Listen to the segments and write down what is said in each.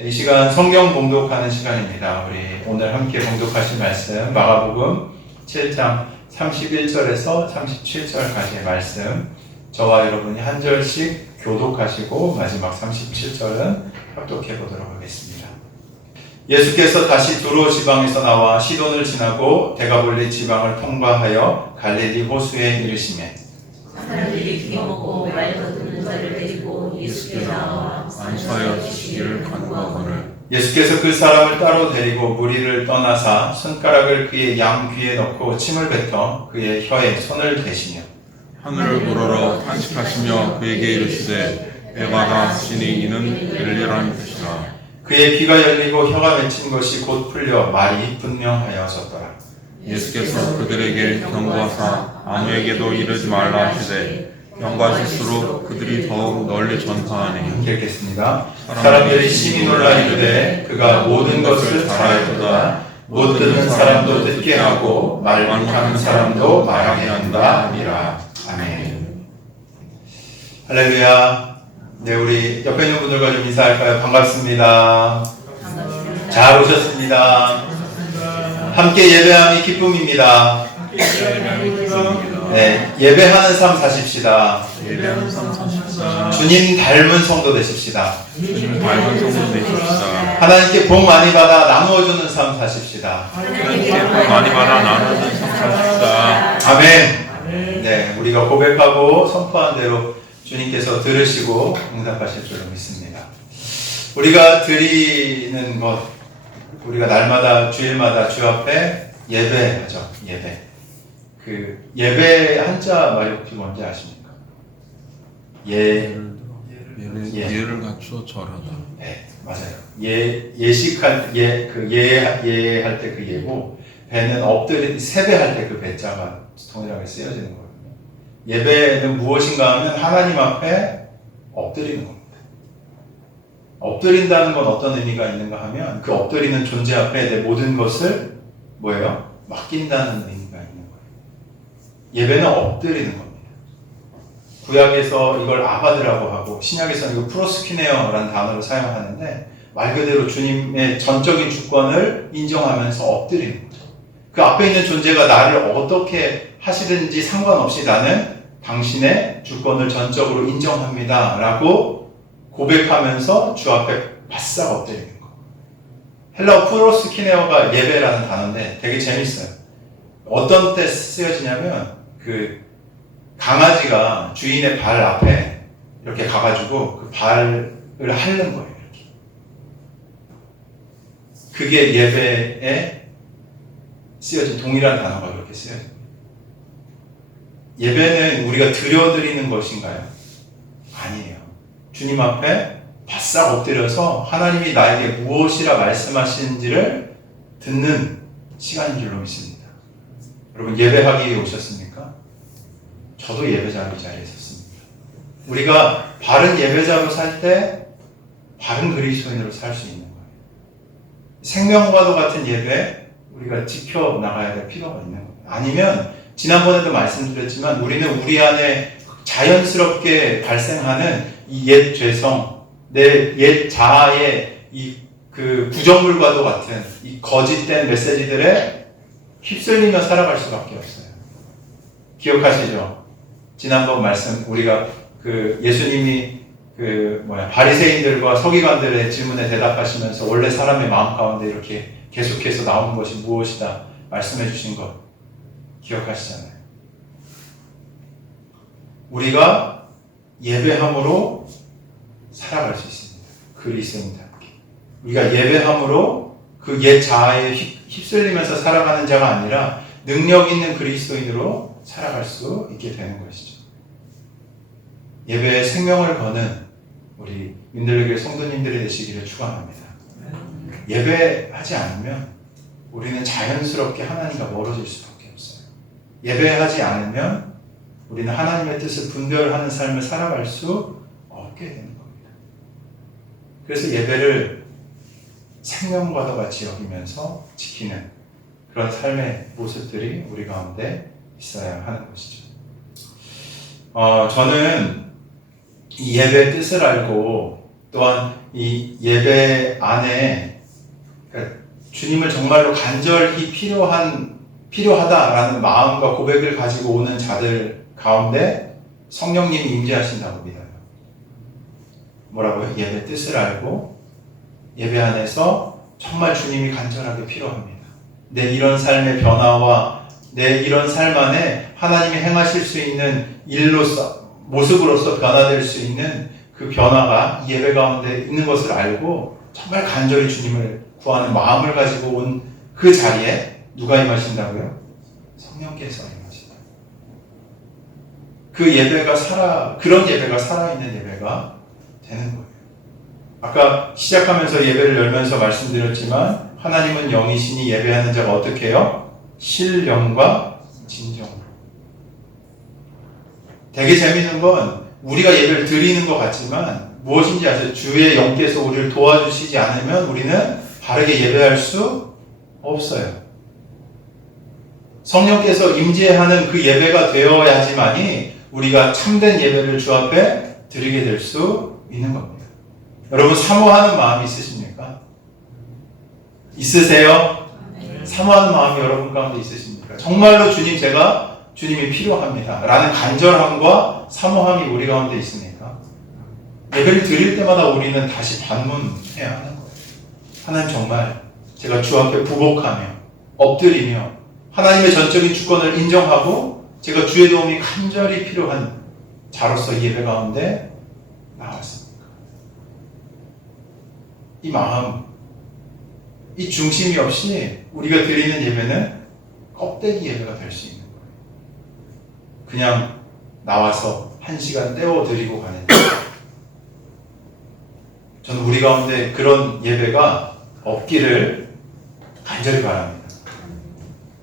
이 시간 성경 봉독하는 시간입니다. 우리 오늘 함께 봉독하실 말씀 마가복음 7장 31절에서 37절까지의 말씀, 저와 여러분이 한 절씩 교독하시고 마지막 37절은 합독해 보도록 하겠습니다. 예수께서 다시 두로 지방에서 나와 시돈을 지나고 데가볼리 지방을 통과하여 갈릴리 호수에 이르시매 사람들이 귀먹고 말 거두는 자를 데리고 예수께 나와 안수하여 주시기를 간구하거늘 예수께서 그 사람을 따로 데리고 무리를 떠나사 손가락을 그의 양 귀에 넣고 침을 뱉어 그의 혀에 손을 대시며 하늘을 우러러 탄식하시며 그에게 이르시되 에바다 하시니 이는 엘리라는 뜻이라. 그의 귀가 열리고 혀가 맺힌 것이 곧 풀려 말이 분명하여졌더라. 예수께서 그들에게 경고하사 아무에게도 이르지 말라 하시되 경고하실수록 그들이 더욱 널리 전파하니. 읽겠습니다. 사람들이 심히 놀라 이르되 그가 모든 것을 잘 알도다. 못 듣는 사람도 듣게 하고 말 못하는 사람도 말하게 한다 하니라. 아멘. 할렐루야. 네, 우리 옆에 있는 분들과 좀 인사할까요? 반갑습니다. 잘 오셨습니다. 함께 예배함이 기쁨입니다. 네, 예배하는 삶 사십시다. 예배하는 삶 사십시다. 주님 닮은 성도 되십시다. 주님 닮은 성도 되십시다. 하나님께 복 많이 받아 나누어주는 삶 사십시다. 하나님께 복 많이 받아 나누는 삶 사십시다. 아멘. 네, 우리가 고백하고 선포한 대로 주님께서 들으시고 응답하실 줄로 믿습니다. 우리가 드리는 것, 우리가 날마다 주일마다 주 앞에 예배하죠. 예배. 그 예배 한자 말이 혹시 뭔지 아십니까? 예를 갖추어 절하다. 네, 맞아요. 예식할 예할 때 그 예고, 배는 엎드린 세배할 때 그 배자가 동일하게 쓰여지는 거거든요. 예배는 무엇인가 하면 하나님 앞에 엎드리는 겁니다. 엎드린다는 건 어떤 의미가 있는가 하면 그 엎드리는 존재 앞에 내 모든 것을 뭐예요? 맡긴다는 의미가 있는 거예요. 예배는 엎드리는 겁니다. 구약에서 이걸 아바드라고 하고 신약에서는 이거 프로스키네어라는 단어를 사용하는데 말 그대로 주님의 전적인 주권을 인정하면서 엎드리는 거죠. 그 앞에 있는 존재가 나를 어떻게 하시든지 상관없이 나는 당신의 주권을 전적으로 인정합니다 라고 고백하면서 주 앞에 바싹 엎드리는 거. 헬라어 프로스키네어가 예배라는 단어인데 되게 재밌어요. 어떤 때 쓰여지냐면 그 강아지가 주인의 발 앞에 이렇게 가가지고 그 발을 핥는 거예요. 이렇게. 그게 예배에 쓰여진 동일한 단어가 그렇게 쓰여집니다. 예배는 우리가 드려드리는 것인가요? 아니에요. 주님 앞에 바싹 엎드려서 하나님이 나에게 무엇이라 말씀하시는지를 듣는 시간인 줄로 믿습니다. 여러분, 예배하기 위해 오셨습니까? 저도 예배자로 이 자리에 섰습니다. 우리가 바른 예배자로 살 때 바른 그리스도인으로 살 수 있는 거예요. 생명과도 같은 예배 우리가 지켜나가야 될 필요가 있는 거예요. 아니면 지난번에도 말씀드렸지만 우리는 우리 안에 자연스럽게 발생하는 이 옛 죄성, 내 옛 자아의 그 구정물과도 같은 이 거짓된 메시지들에 휩쓸리며 살아갈 수밖에 없어요. 기억하시죠? 지난번 말씀 우리가 그 예수님이 바리새인들과 서기관들의 질문에 대답하시면서 원래 사람의 마음 가운데 이렇게 계속해서 나오는 것이 무엇이다 말씀해 주신 것 기억하시잖아요. 우리가 예배함으로 살아갈 수 있습니다. 그리스도인답게. 우리가 예배함으로 그 옛 자아에 휩쓸리면서 살아가는 자가 아니라 능력 있는 그리스도인으로 살아갈 수 있게 되는 것이죠. 예배에 생명을 거는 우리 민들교회 성도님들이 되시기를 축원합니다. 예배하지 않으면 우리는 자연스럽게 하나님과 멀어질 수밖에 없어요. 예배하지 않으면 우리는 하나님의 뜻을 분별하는 삶을 살아갈 수 없게 되는 겁니다. 그래서 예배를 생명과도 같이 여기면서 지키는 그런 삶의 모습들이 우리 가운데 있어야 하는 것이죠. 저는 이 예배의 뜻을 알고 또한 이 예배 안에 그러니까 주님을 정말로 간절히 필요하다라는 마음과 고백을 가지고 오는 자들 가운데 성령님이 임재하신다고 믿어요. 뭐라고요? 예배 뜻을 알고 예배 안에서 정말 주님이 간절하게 필요합니다. 내 이런 삶의 변화와 내 이런 삶 안에 하나님이 행하실 수 있는 일로서 모습으로서 변화될 수 있는 그 변화가 예배 가운데 있는 것을 알고 정말 간절히 주님을 구하는 마음을 가지고 온 그 자리에 누가 임하신다고요? 성령께서 임하신다. 그 예배가 그런 예배가 살아있는 예배가 되는 거예요. 아까 시작하면서 예배를 열면서 말씀드렸지만 하나님은 영이시니 예배하는 자가 어떻게 해요? 신령과 진정으로. 되게 재밌는 건 우리가 예배를 드리는 것 같지만 무엇인지 아세요? 주의 영께서 우리를 도와주시지 않으면 우리는 바르게 예배할 수 없어요. 성령께서 임재하는 그 예배가 되어야지만이 우리가 참된 예배를 주 앞에 드리게 될 수 있는 겁니다. 여러분 사모하는 마음이 있으십니까? 있으세요? 사모하는 마음이 여러분 가운데 있으십니까? 정말로 제가 주님이 필요합니다 라는 간절함과 사모함이 우리 가운데 있습니까? 예배를 드릴 때마다 우리는 다시 반문해야 하는 거예요. 하나님 정말 제가 주 앞에 부복하며 엎드리며 하나님의 전적인 주권을 인정하고 제가 주의 도움이 간절히 필요한 자로서 예배 가운데 나왔습니까? 이 마음, 이 중심이 없이 우리가 드리는 예배는 껍데기 예배가 될 수 있는 거예요. 그냥 나와서 1시간 때워드리고 가는 예배. 저는 우리 가운데 그런 예배가 없기를 간절히 바랍니다.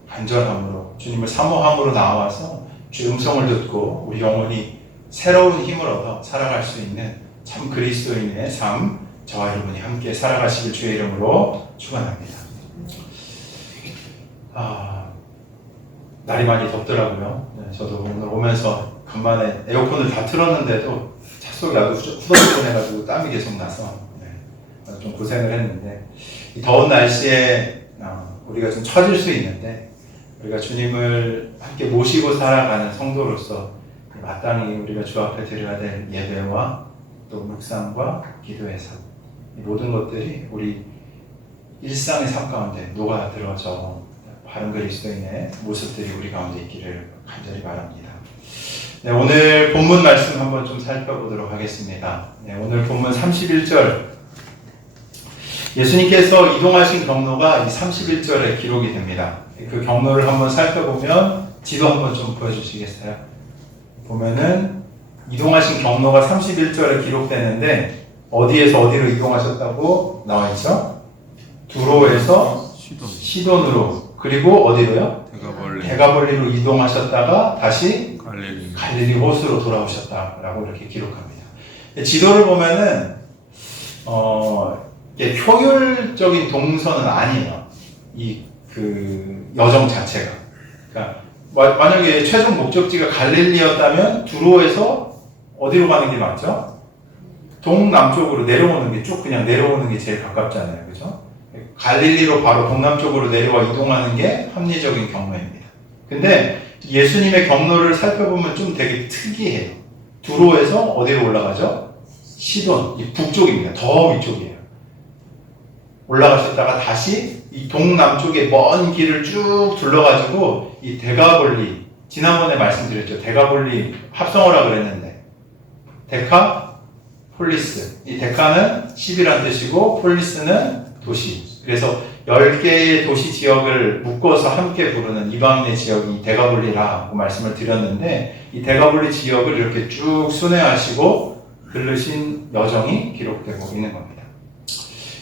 간절함으로 주님을 사모함으로 나와서 주의 음성을 듣고 우리 영혼이 새로운 힘을 얻어 살아갈 수 있는 참 그리스도인의 삶 저와 여러분이 함께 살아가시길 주의 이름으로 축원합니다. 날이 많이 덥더라고요. 네, 저도 오늘 오면서 간만에 에어컨을 다 틀었는데도 차 속이 아주 후덥지근해가지고 땀이 계속 나서 좀 고생을 했는데 이 더운 날씨에 우리가 좀 처질 수 있는데 우리가 주님을 함께 모시고 살아가는 성도로서 마땅히 우리가 주 앞에 드려야 될 예배와 또 묵상과 기도의 삶 이 모든 것들이 우리 일상의 삶 가운데 녹아들어져 바른 그리스도인의 모습들이 우리 가운데 있기를 간절히 바랍니다. 네, 오늘 본문 말씀 한번 좀 살펴보도록 하겠습니다. 네, 오늘 본문 31절 예수님께서 이동하신 경로가 이 31절에 기록이 됩니다. 그 경로를 한번 살펴보면 지도 한번 좀 보여주시겠어요? 보면은 이동하신 경로가 31절에 기록되는데 어디에서 어디로 이동하셨다고 나와 있죠? 두로에서 시돈으로 그리고 어디로요? 대가볼리로 이동하셨다가 다시 갈릴리 호수로 돌아오셨다라고 이렇게 기록합니다. 지도를 보면은 이게 효율적인 동선은 아니에요. 그 여정 자체가. 그러니까 만약에 최종 목적지가 갈릴리였다면 두로에서 어디로 가는 게 맞죠? 동남쪽으로 내려오는 게 쭉 그냥 내려오는 게 제일 가깝잖아요. 그죠? 갈릴리로 바로 동남쪽으로 내려와 이동하는 게 합리적인 경로입니다. 근데 예수님의 경로를 살펴보면 좀 되게 특이해요. 두로에서 어디로 올라가죠? 시돈, 이 북쪽입니다. 더 위쪽이에요. 올라가셨다가 다시 이 동남쪽에 먼 길을 쭉 둘러가지고 이 데가볼리, 지난번에 말씀드렸죠. 데가볼리 합성어라 그랬는데 데카폴리스, 이 데카는 10이란 뜻이고 폴리스는 도시. 그래서 10개의 도시 지역을 묶어서 함께 부르는 이방인의 지역이 데가볼리라고 말씀을 드렸는데 이 데가볼리 지역을 이렇게 쭉 순회하시고 걸으신 여정이 기록되고 있는 겁니다.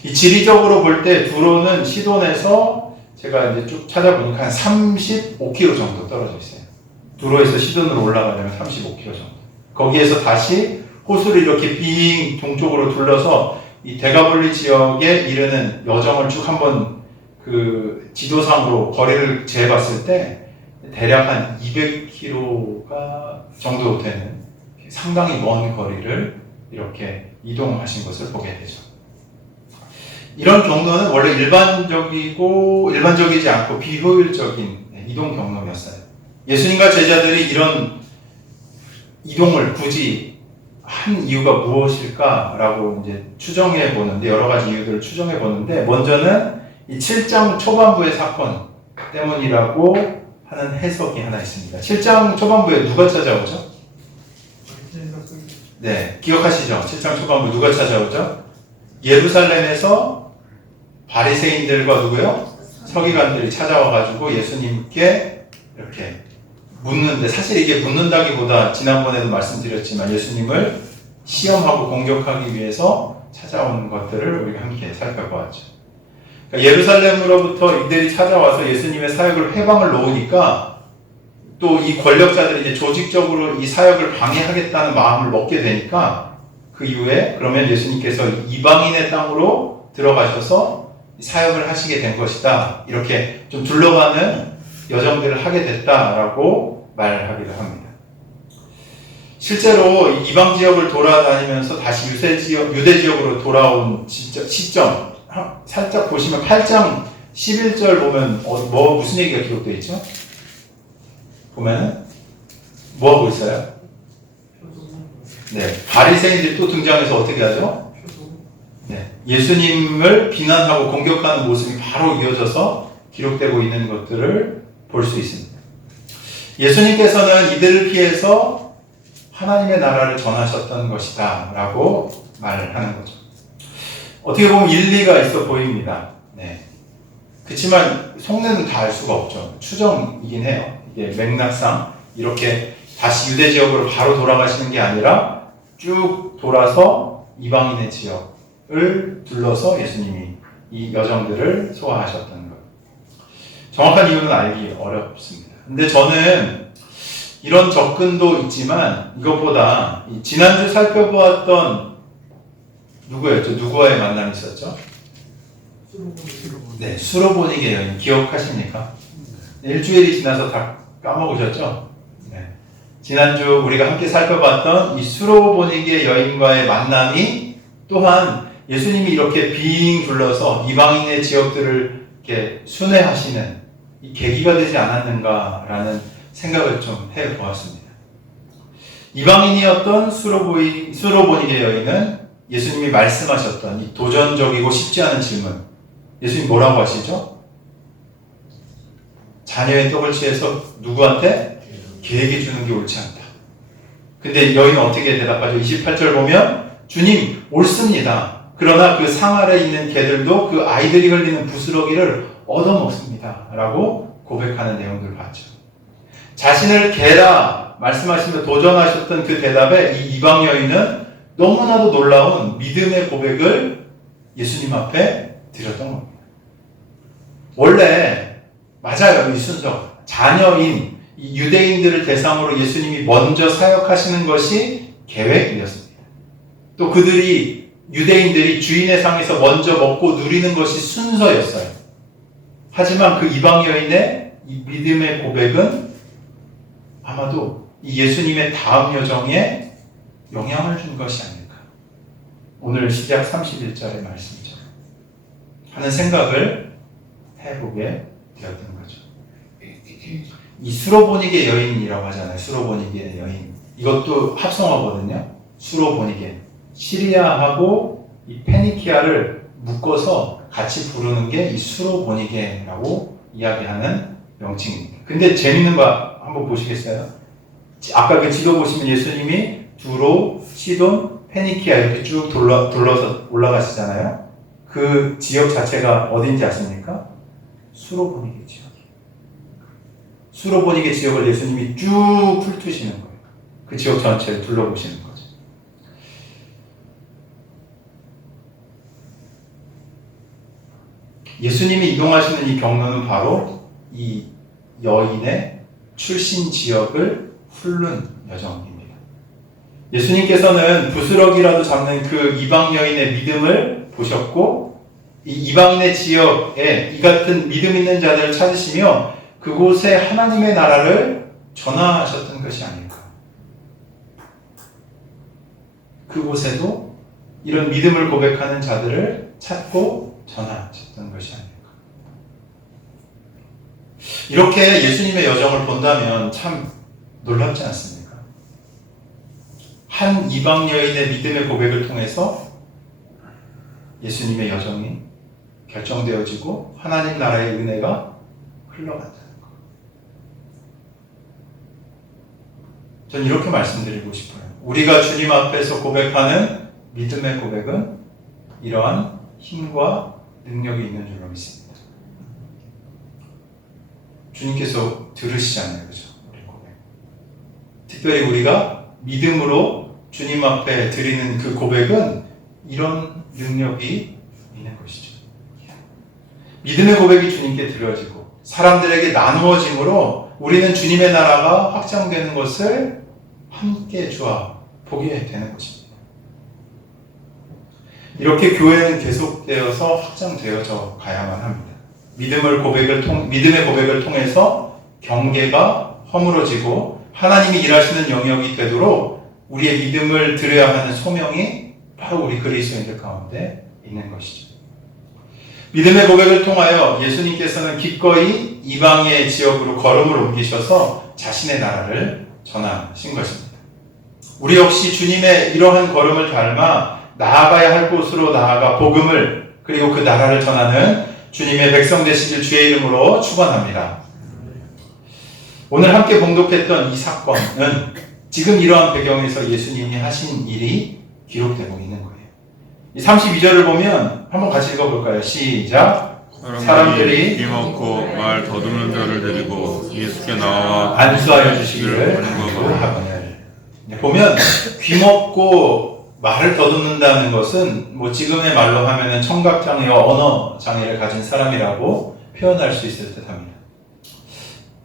이 지리적으로 볼 때 두로는 시돈에서 제가 이제 쭉 찾아보니까 한 35km 정도 떨어져 있어요. 두로에서 시돈으로 올라가려면 35km 정도. 거기에서 다시 호수를 이렇게 빙 동쪽으로 둘러서 이 데가볼리 지역에 이르는 여정을 쭉 한번 그 지도상으로 거리를 재봤을 때 대략 한 200km가 정도 되는 상당히 먼 거리를 이렇게 이동하신 것을 보게 되죠. 이런 경로는 원래 일반적이지 않고 비효율적인 이동 경로였어요. 예수님과 제자들이 이런 이동을 굳이 한 이유가 무엇일까라고 이제 추정해 보는데, 여러 가지 이유들을 추정해 보는데, 먼저는 이 7장 초반부의 사건 때문이라고 하는 해석이 하나 있습니다. 7장 초반부에 누가 찾아오죠? 네, 기억하시죠? 7장 초반부 누가 찾아오죠? 예루살렘에서 바리새인들과 누구요? 서기관들이 찾아와가지고 예수님께 이렇게 묻는데, 사실 이게 묻는다기보다 지난번에도 말씀드렸지만 예수님을 시험하고 공격하기 위해서 찾아온 것들을 우리가 함께 살펴보았죠. 그러니까 예루살렘으로부터 이들이 찾아와서 예수님의 사역을 회방을 놓으니까 또 이 권력자들이 이제 조직적으로 이 사역을 방해하겠다는 마음을 먹게 되니까, 그 이후에 그러면 예수님께서 이방인의 땅으로 들어가셔서 사역을 하시게 된 것이다, 이렇게 좀 둘러가는 여정들을 하게 됐다라고 말하기도 합니다. 실제로 이방 지역을 돌아다니면서 다시 유대 지역으로 돌아온 시점 살짝 보시면 8장 11절 보면 무슨 얘기가 기록되어 있죠? 보면은 뭐 하고 있어요? 네, 바리새인들이 또 등장해서 어떻게 하죠? 네, 예수님을 비난하고 공격하는 모습이 바로 이어져서 기록되고 있는 것들을 볼 수 있습니다. 예수님께서는 이들을 피해서 하나님의 나라를 전하셨던 것이다 라고 말을 하는 거죠. 어떻게 보면 일리가 있어 보입니다. 네. 그렇지만 속내는 다 알 수가 없죠. 추정이긴 해요. 이게 맥락상 이렇게 다시 유대 지역으로 바로 돌아가시는 게 아니라 쭉 돌아서 이방인의 지역을 둘러서 예수님이 이 여정들을 소화하셨던 것. 정확한 이유는 알기 어렵습니다. 근데 저는 이런 접근도 있지만 이것보다 지난주 살펴보았던 누구였죠? 누구와의 만남이 있었죠? 네, 수로보니게 여인 기억하십니까? 일주일이 지나서 다 까먹으셨죠? 네. 지난주 우리가 함께 살펴봤던 이 수로보니게 여인과의 만남이 또한 예수님이 이렇게 빙 둘러서 이방인의 지역들을 이렇게 순회하시는 이 계기가 되지 않았는가라는 생각을 좀 해보았습니다. 이방인이었던 수로보니게 여인은 예수님이 말씀하셨던 이 도전적이고 쉽지 않은 질문, 예수님 뭐라고 하시죠? 자녀의 떡을 취해서 누구한테? 개에게 주는 게 옳지 않다. 근데 여인은 어떻게 대답하죠? 28절 보면 주님 옳습니다. 그러나 그 상 아래 있는 개들도 그 아이들이 흘리는 부스러기를 얻어먹습니다 라고 고백하는 내용들을 봤죠. 자신을 개라 말씀하시며 도전하셨던 그 대답에 이 이방 여인은 너무나도 놀라운 믿음의 고백을 예수님 앞에 드렸던 겁니다. 원래 맞아요. 이 순서 자녀인 이 유대인들을 대상으로 예수님이 먼저 사역하시는 것이 계획이었습니다. 또 유대인들이 주인의 상에서 먼저 먹고 누리는 것이 순서였어요. 하지만 그 이방 여인의 이 믿음의 고백은 아마도 이 예수님의 다음 여정에 영향을 준 것이 아닐까. 오늘 시작 31절의 말씀이죠. 하는 생각을 해보게 되었던 거죠. 이 수로보니게 여인이라고 하잖아요. 수로보니게 여인. 이것도 합성어거든요. 수로보니게. 시리아하고 이 페니키아를 묶어서 같이 부르는 게 이 수로보니게라고 이야기하는 명칭입니다. 근데 재밌는 거 한번 보시겠어요? 아까 그 지도 보시면 예수님이 두로, 시돈, 페니키아 이렇게 쭉 둘러서 올라가시잖아요. 그 지역 자체가 어딘지 아십니까? 수로보니게 지역이에요. 수로보니게 지역을 예수님이 쭉 훑으시는 거예요. 그 지역 전체를 둘러보시는 거죠. 예수님이 이동하시는 이 경로는 바로 이 여인의 출신 지역을 훑는 여정입니다. 예수님께서는 부스러기라도 잡는 그 이방 여인의 믿음을 보셨고, 이 이방인의 지역에 이 같은 믿음 있는 자들을 찾으시며 그곳에 하나님의 나라를 전하셨던 것이 아닐까. 그곳에도 이런 믿음을 고백하는 자들을 찾고 전하셨던 것이 아닐까. 이렇게 예수님의 여정을 본다면 참 놀랍지 않습니까? 한 이방 여인의 믿음의 고백을 통해서 예수님의 여정이 결정되어지고 하나님 나라의 은혜가 흘러간다는 것. 전 이렇게 말씀드리고 싶어요. 우리가 주님 앞에서 고백하는 믿음의 고백은 이러한 힘과 능력이 있는 줄로 믿습니다. 주님께서 들으시잖아요. 그죠? 우리 고백. 특별히 우리가 믿음으로 주님 앞에 드리는 그 고백은 이런 능력이 있는 것이죠. 믿음의 고백이 주님께 드려지고 사람들에게 나누어짐으로 우리는 주님의 나라가 확장되는 것을 함께 주와 보게 되는 것입니다. 이렇게 교회는 계속되어서 확장되어져 가야만 합니다. 믿음의 고백을 통해서 경계가 허물어지고 하나님이 일하시는 영역이 되도록 우리의 믿음을 드려야 하는 소명이 바로 우리 그리스도인들 가운데 있는 것이죠. 믿음의 고백을 통하여 예수님께서는 기꺼이 이방의 지역으로 걸음을 옮기셔서 자신의 나라를 전하신 것입니다. 우리 역시 주님의 이러한 걸음을 닮아 나아가야 할 곳으로 나아가 복음을 그리고 그 나라를 전하는 주님의 백성 되시길 주의 이름으로 축원합니다. 오늘 함께 봉독했던 이 사건은 지금 이러한 배경에서 예수님이 하신 일이 기록되고 있는 거예요. 이 32절을 보면 한번 같이 읽어볼까요? 시작. 사람들이 귀먹고 말 더듬는 자를 데리고 예수께 나와 안수하여 주시기를 간구하거늘. 보면 귀먹고 말을 더듬는다는 것은 뭐 지금의 말로 하면은 청각장애와 언어장애를 가진 사람이라고 표현할 수 있을 듯합니다.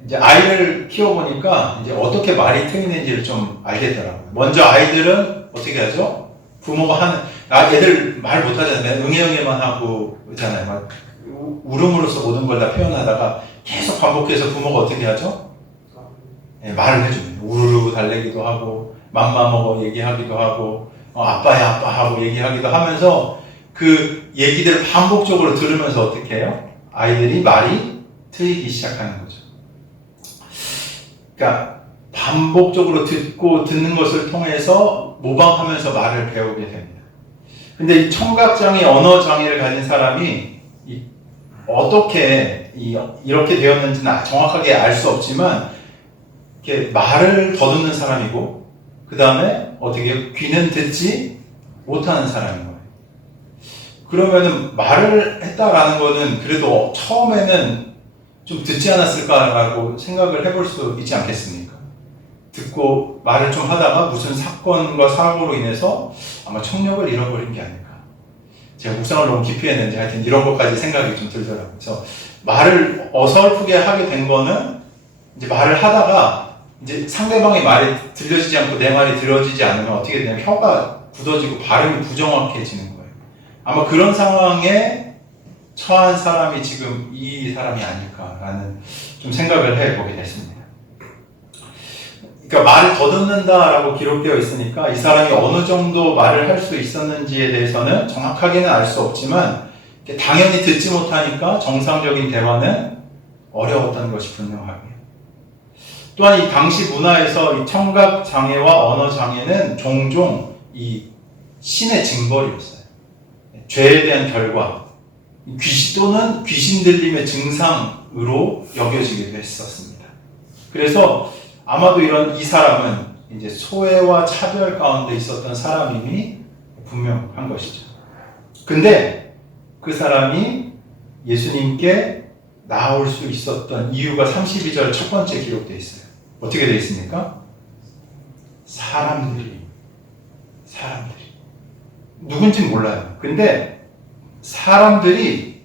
이제 아이를 키워보니까 이제 어떻게 말이 트이는지를 좀 알겠더라고요. 먼저 아이들은 어떻게 하죠? 부모가 하는, 애들 말 못하잖아요. 응애응애만 하고 있잖아요. 막 울음으로써 모든 걸 다 표현하다가 계속 반복해서 부모가 어떻게 하죠? 네, 말을 해줍니다. 우르르 달래기도 하고 맘마 먹어 얘기하기도 하고 아빠야 아빠 하고 얘기하기도 하면서 그 얘기들을 반복적으로 들으면서 어떻게 해요? 아이들이 말이 트이기 시작하는 거죠. 그러니까 반복적으로 듣는 것을 통해서 모방하면서 말을 배우게 됩니다. 근데 이 청각장애, 언어장애를 가진 사람이 어떻게 이렇게 되었는지는 정확하게 알 수 없지만 이렇게 말을 더듬는 사람이고 그 다음에 어떻게 귀는 듣지 못하는 사람인 거예요. 그러면은 말을 했다라는 거는 그래도 처음에는 좀 듣지 않았을까라고 생각을 해볼 수 있지 않겠습니까? 듣고 말을 좀 하다가 무슨 사건과 사고로 인해서 아마 청력을 잃어버린 게 아닐까. 제가 묵상을 너무 깊이 했는지 하여튼 이런 것까지 생각이 좀 들더라고요. 그래서 말을 어설프게 하게 된 거는 이제 말을 하다가 이제 상대방의 말이 들려지지 않고 내 말이 들어지지 않으면 어떻게 되냐면 혀가 굳어지고 발음이 부정확해지는 거예요. 아마 그런 상황에 처한 사람이 지금 이 사람이 아닐까라는 좀 생각을 해보게 됐습니다. 그러니까 말을 더듬는다라고 기록되어 있으니까 이 사람이 어느 정도 말을 할 수 있었는지에 대해서는 정확하게는 알 수 없지만 당연히 듣지 못하니까 정상적인 대화는 어려웠던 것이 분명하고요. 또한 이 당시 문화에서 이 청각 장애와 언어 장애는 종종 이 신의 징벌이었어요. 죄에 대한 결과, 귀신 또는 귀신 들림의 증상으로 여겨지기도 했었습니다. 그래서 아마도 이 사람은 이제 소외와 차별 가운데 있었던 사람임이 분명한 것이죠. 근데 그 사람이 예수님께 나올 수 있었던 이유가 32절 첫 번째 기록되어 있어요. 어떻게 되어 있습니까? 사람들이 누군지는 몰라요. 근데 사람들이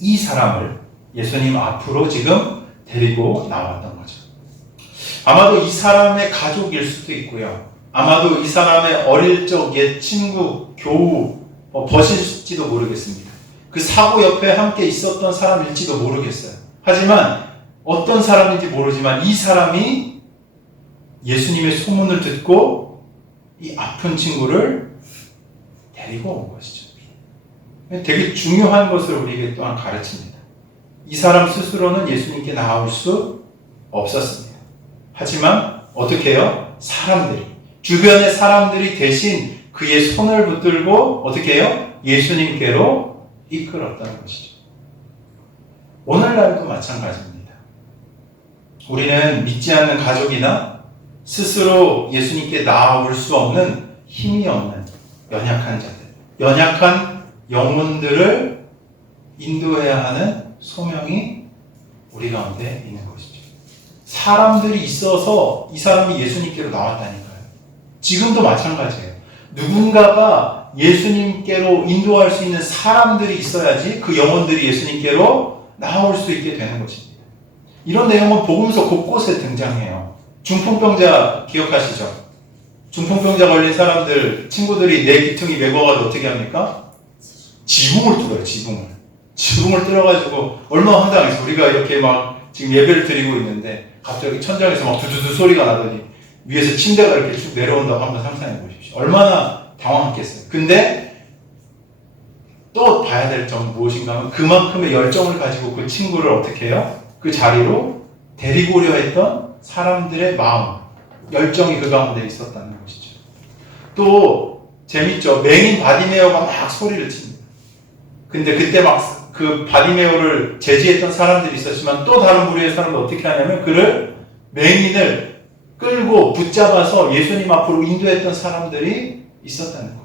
이 사람을 예수님 앞으로 지금 데리고 나왔던 거죠. 아마도 이 사람의 가족일 수도 있고요. 아마도 이 사람의 어릴 적 옛 친구, 교우, 벗일지도 모르겠습니다. 그 사고 옆에 함께 있었던 사람일지도 모르겠어요. 하지만 어떤 사람인지 모르지만 이 사람이 예수님의 소문을 듣고 이 아픈 친구를 데리고 온 것이죠. 되게 중요한 것을 우리에게 또한 가르칩니다. 이 사람 스스로는 예수님께 나올 수 없었습니다. 하지만 어떻게 해요? 사람들이, 주변의 사람들이 대신 그의 손을 붙들고 어떻게 해요? 예수님께로 이끌었다는 것이죠. 오늘날도 마찬가지입니다. 우리는 믿지 않는 가족이나 스스로 예수님께 나아올 수 없는 힘이 없는 연약한 자들, 연약한 영혼들을 인도해야 하는 소명이 우리 가운데 있는 것이죠. 사람들이 있어서 이 사람이 예수님께로 나왔다니까요. 지금도 마찬가지예요. 누군가가 예수님께로 인도할 수 있는 사람들이 있어야지 그 영혼들이 예수님께로 나올 수 있게 되는 것입니다. 이런 내용은 복음서 곳곳에 등장해요. 중풍병자 기억하시죠? 중풍병자 걸린 사람들, 친구들이 내 귀퉁이 메꿔가지고 어떻게 합니까? 지붕을 뚫어요, 지붕을. 지붕을 뚫어가지고 얼마나 황당해서 우리가 이렇게 막 지금 예배를 드리고 있는데 갑자기 천장에서 막 두두두 소리가 나더니 위에서 침대가 이렇게 쭉 내려온다고 한번 상상해 보십시오. 얼마나 당황했겠어요. 근데 또 봐야 될 점은 무엇인가 하면 그만큼의 열정을 가지고 그 친구를 어떻게 해요? 그 자리로 데리고 오려 했던 사람들의 마음, 열정이 그 가운데 있었다는 것이죠. 또 재밌죠. 맹인 바디메오가 막 소리를 칩니다. 근데 그때 막 그 바디메오를 제지했던 사람들이 있었지만 또 다른 부류의 사람은 어떻게 하냐면 그를 맹인을 끌고 붙잡아서 예수님 앞으로 인도했던 사람들이 있었다는 거예요.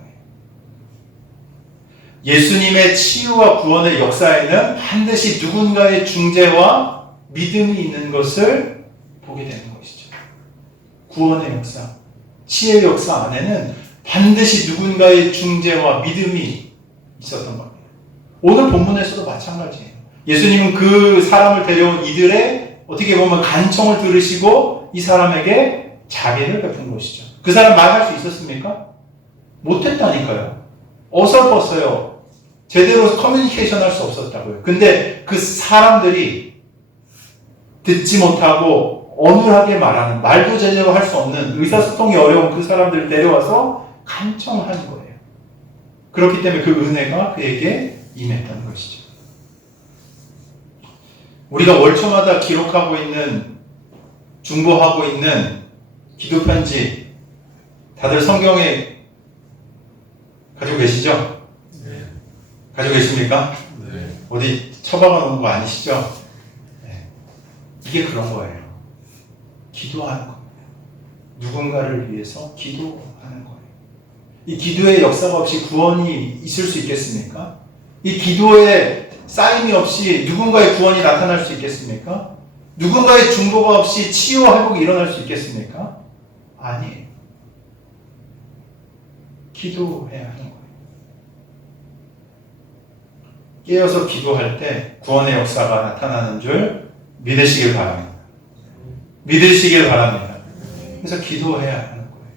예수님의 치유와 구원의 역사에는 반드시 누군가의 중재와 믿음이 있는 것을 보게 되는 것이죠. 구원의 역사, 치유의 역사 안에는 반드시 누군가의 중재와 믿음이 있었던 겁니다. 오늘 본문에서도 마찬가지예요. 예수님은 그 사람을 데려온 이들의 어떻게 보면 간청을 들으시고 이 사람에게 자비를 베푼 것이죠. 그 사람 말할 수 있었습니까? 못했다니까요. 어설펐어요. 제대로 커뮤니케이션 할 수 없었다고요. 근데 그 사람들이 듣지 못하고 어눌하게 말하는, 말도 제대로 할 수 없는, 의사소통이 어려운 그 사람들을 데려와서 간청을 하는 거예요. 그렇기 때문에 그 은혜가 그에게 임했던 것이죠. 우리가 월초마다 기록하고 있는, 중보하고 있는 기도 편지, 다들 성경에 가지고 계시죠? 네. 가지고 계십니까? 네. 어디 처박아 놓은 거 아니시죠? 네. 이게 그런 거예요. 기도하는 겁니다. 누군가를 위해서 기도하는 거예요. 이 기도의 역사가 없이 구원이 있을 수 있겠습니까? 이 기도의 쌓임이 없이 누군가의 구원이 나타날 수 있겠습니까? 누군가의 중보가 없이 치유와 회복이 일어날 수 있겠습니까? 아니에요. 기도해야 하는 거예요. 깨어서 기도할 때 구원의 역사가 나타나는 줄 믿으시길 바랍니다. 믿으시길 바랍니다. 그래서 기도해야 하는 거예요.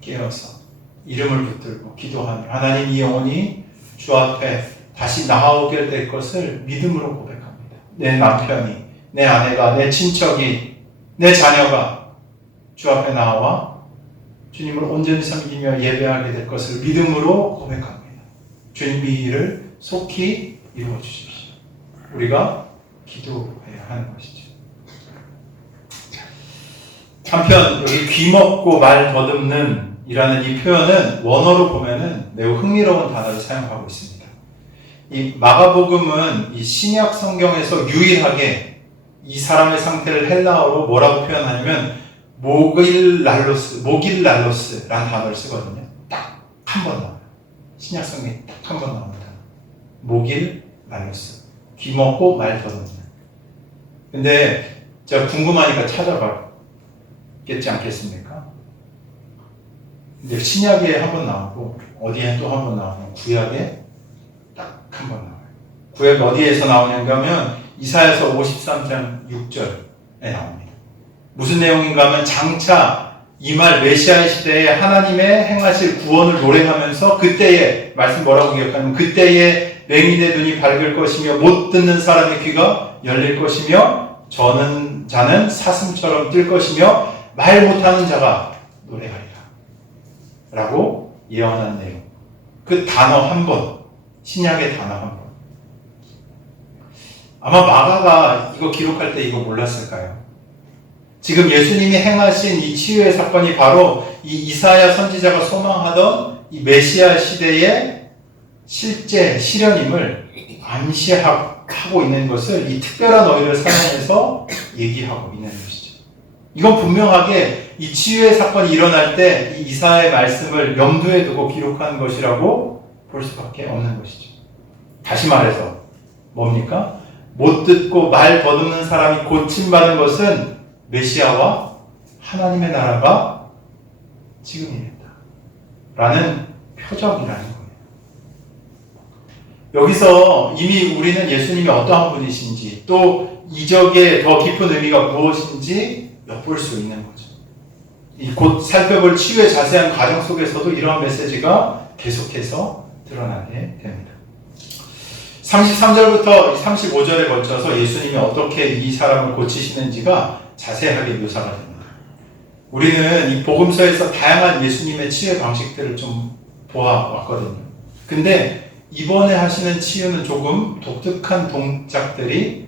깨어서 이름을 붙들고 기도하며 하나님, 이 영혼이 주 앞에 다시 나오게 될 것을 믿음으로 고백합니다. 내 남편이, 내 아내가, 내 친척이, 내 자녀가 주 앞에 나와 주님을 온전히 섬기며 예배하게 될 것을 믿음으로 고백합니다. 주님, 이 일을 속히 이루어 주십시오. 우리가 기도해야 하는 것이죠. 한편 여기 귀 먹고 말 더듬는 이라는 이 표현은 원어로 보면은 매우 흥미로운 단어를 사용하고 있습니다. 이 마가복음은 이 신약 성경에서 유일하게 이 사람의 상태를 헬라어로 뭐라고 표현하냐면 모길랄로스라는 단어를 쓰거든요. 딱 한 번 나와요. 신약 성경에 딱 한 번 나옵니다. 모길랄로스. 귀 먹고 말 더듬는. 근데 제가 궁금하니까 찾아봤겠지 않겠습니까? 근데 신약에 한 번 나오고 어디에 또 한 번 나오고 구약에 딱 한 번 나와요. 구약 어디에서 나오는가 하면 이사야서 53장 6절에 나옵니다. 무슨 내용인가 하면 장차 이말 메시아의 시대에 하나님의 행하실 구원을 노래하면서 그때에 말씀 뭐라고 기억하냐면 그때에 맹인의 눈이 밝을 것이며 못 듣는 사람의 귀가 열릴 것이며 자는 사슴처럼 뛸 것이며 말 못하는 자가 노래하리라 라고 예언한 내용. 그 단어 한 번, 신약의 단어 한 번. 아마 마가가 이거 기록할 때 이거 몰랐을까요? 지금 예수님이 행하신 이 치유의 사건이 바로 이 이사야 선지자가 소망하던 이 메시아 시대의 실제 실현임을 암시하고 있는 것을 이 특별한 어휘를 사용해서 얘기하고 있는 것이죠. 이건 분명하게 이 치유의 사건이 일어날 때 이 이사야의 말씀을 염두에 두고 기록한 것이라고 볼 수밖에 없는 것이죠. 다시 말해서 뭡니까? 못 듣고 말 더듬는 사람이 고침받은 것은 메시아와 하나님의 나라가 지금이랬다 라는 표적이라는 거예요. 여기서 이미 우리는 예수님이 어떠한 분이신지 또 이적의 더 깊은 의미가 무엇인지 엿볼 수 있는 거죠. 이 곧 살펴볼 치유의 자세한 과정 속에서도 이러한 메시지가 계속해서 드러나게 됩니다. 33절부터 35절에 걸쳐서 예수님이 어떻게 이 사람을 고치시는지가 자세하게 묘사가 됩니다. 우리는 이 복음서에서 다양한 예수님의 치유의 방식들을 좀 보아왔거든요. 근데 이번에 하시는 치유는 조금 독특한 동작들이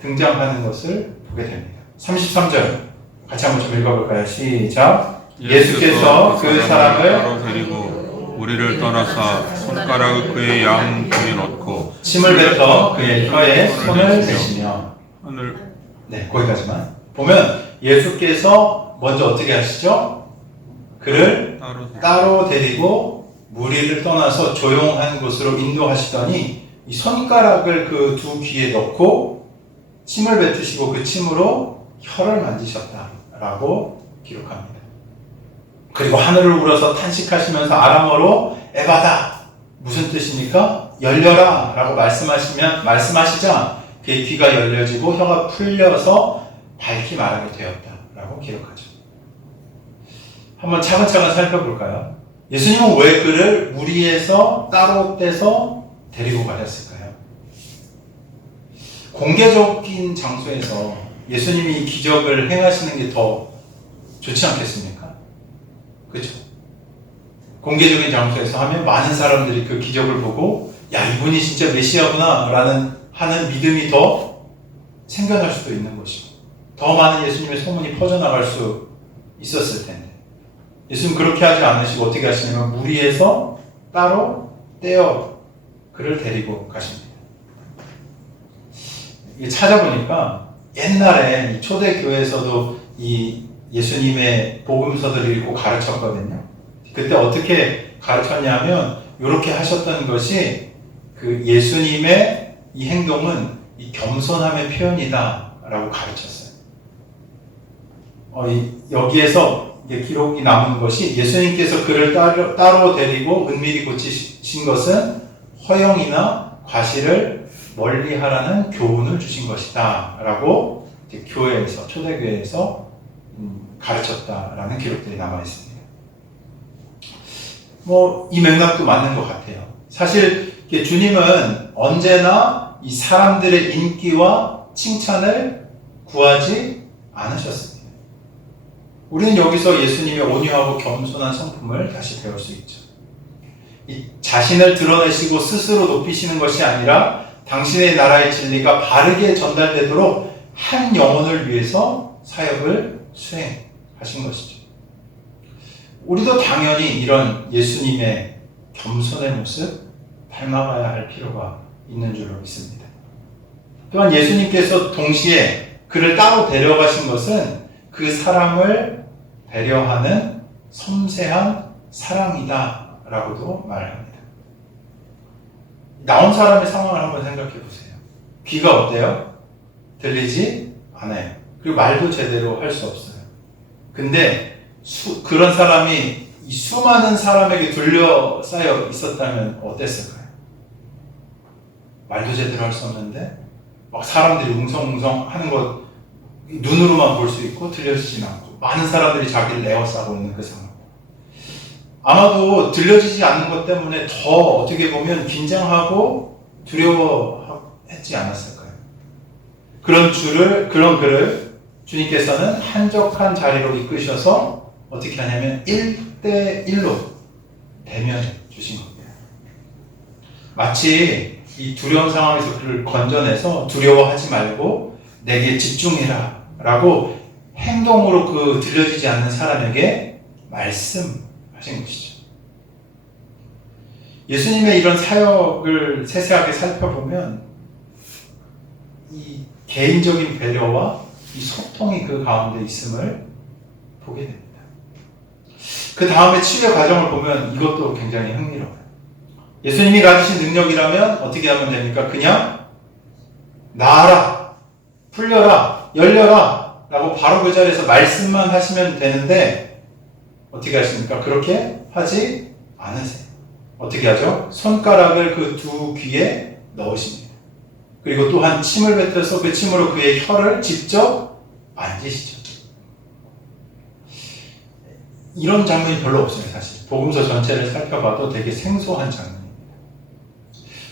등장하는 것을 보게 됩니다. 33절 같이 한번 좀 읽어볼까요? 시작. 예수께서 그 사람을 따로 데리고 우리를 떠나사 손가락을 그의 양 귀에 넣고 침을 뱉어 그의 혀에 손을 대시며 하늘 네, 거기까지만 보면 예수께서 먼저 어떻게 하시죠? 그를 따로 데리고 무리를 떠나서 조용한 곳으로 인도하시더니 이 손가락을 그 두 귀에 넣고 침을 뱉으시고 그 침으로 혀를 만지셨다라고 기록합니다. 그리고 하늘을 우러서 탄식하시면서 아람어로 에바다 무슨 뜻입니까? 열려라 라고 말씀하시자 그의 귀가 열려지고 혀가 풀려서 밝히 말하게 되었다라고 기록하죠. 한번 차근차근 살펴볼까요? 예수님은 왜 그를 무리에서 따로 떼서 데리고 가셨을까요? 공개적인 장소에서 예수님이 기적을 행하시는 게 더 좋지 않겠습니까? 그렇죠? 공개적인 장소에서 하면 많은 사람들이 그 기적을 보고 야 이분이 진짜 메시아구나 하는 믿음이 더 생겨날 수도 있는 것이고 더 많은 예수님의 소문이 퍼져나갈 수 있었을 텐데 예수님 그렇게 하지 않으시고 어떻게 하시냐면 무리에서 따로 떼어 그를 데리고 가십니다. 이게 찾아보니까 옛날에 초대교회에서도 이 예수님의 복음서들을 읽고 가르쳤거든요. 그때 어떻게 가르쳤냐면 이렇게 하셨던 것이 그 예수님의 이 행동은 이 겸손함의 표현이다 라고 가르쳤어요. 여기에서 기록이 남은 것이 예수님께서 그를 따로 데리고 은밀히 고치신 것은 허영이나 과실을 멀리하라는 교훈을 주신 것이다 라고 교회에서 초대교회에서 가르쳤다라는 기록들이 남아 있습니다. 이 맥락도 맞는 것 같아요. 사실 주님은 언제나 이 사람들의 인기와 칭찬을 구하지 않으셨습니다. 우리는 여기서 예수님의 온유하고 겸손한 성품을 다시 배울 수 있죠. 이 자신을 드러내시고 스스로 높이시는 것이 아니라 당신의 나라의 진리가 바르게 전달되도록 한 영혼을 위해서 사역을 수행하신 것이죠. 우리도 당연히 이런 예수님의 겸손의 모습 닮아가야 할 필요가 있는 줄로 믿습니다. 또한 예수님께서 동시에 그를 따로 데려가신 것은 그 사람을 배려하는 섬세한 사랑이다 라고도 말합니다. 나온 사람의 상황을 한번 생각해 보세요. 귀가 어때요? 들리지 않아요. 그리고 말도 제대로 할 수 없어요. 근데 그런 사람이 이 수많은 사람에게 둘러싸여 있었다면 어땠을까요? 말도 제대로 할 수 없는데 막 사람들이 웅성웅성 하는 것 눈으로만 볼 수 있고 들려지진 않고 많은 사람들이 자기를 에워싸고 있는 그 상황. 아마도 들려지지 않는 것 때문에 더 어떻게 보면 긴장하고 두려워했지 않았을까요? 그런 그를 주님께서는 한적한 자리로 이끄셔서 어떻게 하냐면 1대1로 대면해 주신 겁니다. 마치 이 두려운 상황에서 그를 건져내서 두려워하지 말고 내게 집중해라 라고 행동으로 그 들려지지 않는 사람에게 말씀하신 것이죠. 예수님의 이런 사역을 세세하게 살펴보면 이 개인적인 배려와 이 소통이 그 가운데 있음을 보게 됩니다. 그 다음에 치유의 과정을 보면 이것도 굉장히 흥미로워요. 예수님이 가지신 능력이라면 어떻게 하면 됩니까? 그냥 나아라, 풀려라, 열려라 라고 바로 그 자리에서 말씀만 하시면 되는데 어떻게 하십니까? 그렇게 하지 않으세요. 어떻게 하죠? 손가락을 그 두 귀에 넣으십니다. 그리고 또한 침을 뱉어서 그 침으로 그의 혀를 직접 만지시죠. 이런 장면이 별로 없어요, 사실. 복음서 전체를 살펴봐도 되게 생소한 장면입니다.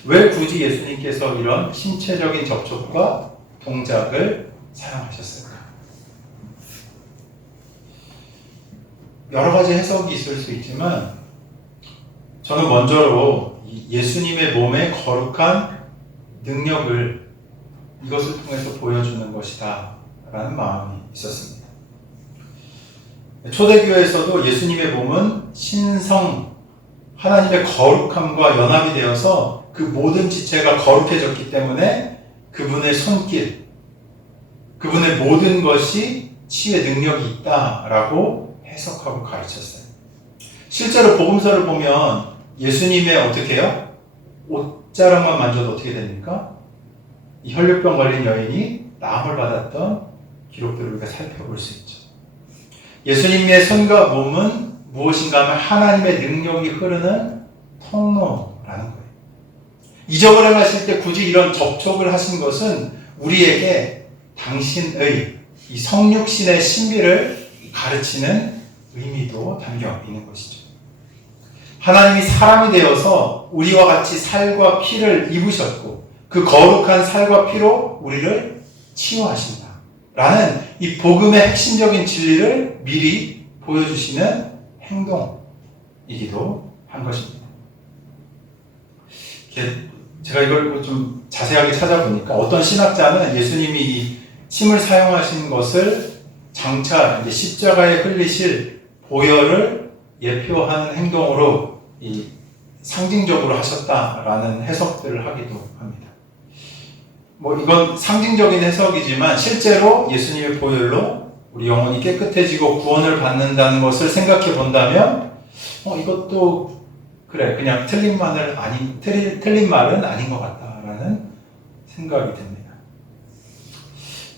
왜 굳이 예수님께서 이런 신체적인 접촉과 동작을 사용하셨을까? 여러 가지 해석이 있을 수 있지만 저는 먼저로 예수님의 몸의 거룩한 능력을 이것을 통해서 보여주는 것이다 라는 마음이 있었습니다. 초대교회에서도 예수님의 몸은 신성, 하나님의 거룩함과 연합이 되어서 그 모든 지체가 거룩해졌기 때문에 그분의 손길, 그분의 모든 것이 치유의 능력이 있다라고 해석하고 가르쳤어요. 실제로 복음서를 보면 예수님의 어떻게 해요? 옷자락만 만져도 어떻게 됩니까? 이 혈류병 걸린 여인이 나음을 받았던 기록들을 우리가 살펴볼 수 있죠. 예수님의 손과 몸은 무엇인가 하면 하나님의 능력이 흐르는 통로라는 거예요. 이적을 행하실 때 굳이 이런 접촉을 하신 것은 우리에게 당신의 이 성육신의 신비를 가르치는 의미도 담겨 있는 것이죠. 하나님이 사람이 되어서 우리와 같이 살과 피를 입으셨고 그 거룩한 살과 피로 우리를 치유하신다 라는 이 복음의 핵심적인 진리를 미리 보여주시는 행동이기도 한 것입니다. 제가 이걸 좀 자세하게 찾아보니까 어떤 신학자는 예수님이 이 침을 사용하신 것을 장차 이제 십자가에 흘리실 보혈을 예표하는 행동으로 이 상징적으로 하셨다라는 해석들을 하기도 합니다. 뭐 이건 상징적인 해석이지만 실제로 예수님의 보혈로 우리 영혼이 깨끗해지고 구원을 받는다는 것을 생각해 본다면 이것도 그래 그냥 틀린 말은 아닌 것 같다라는 생각이 듭니다.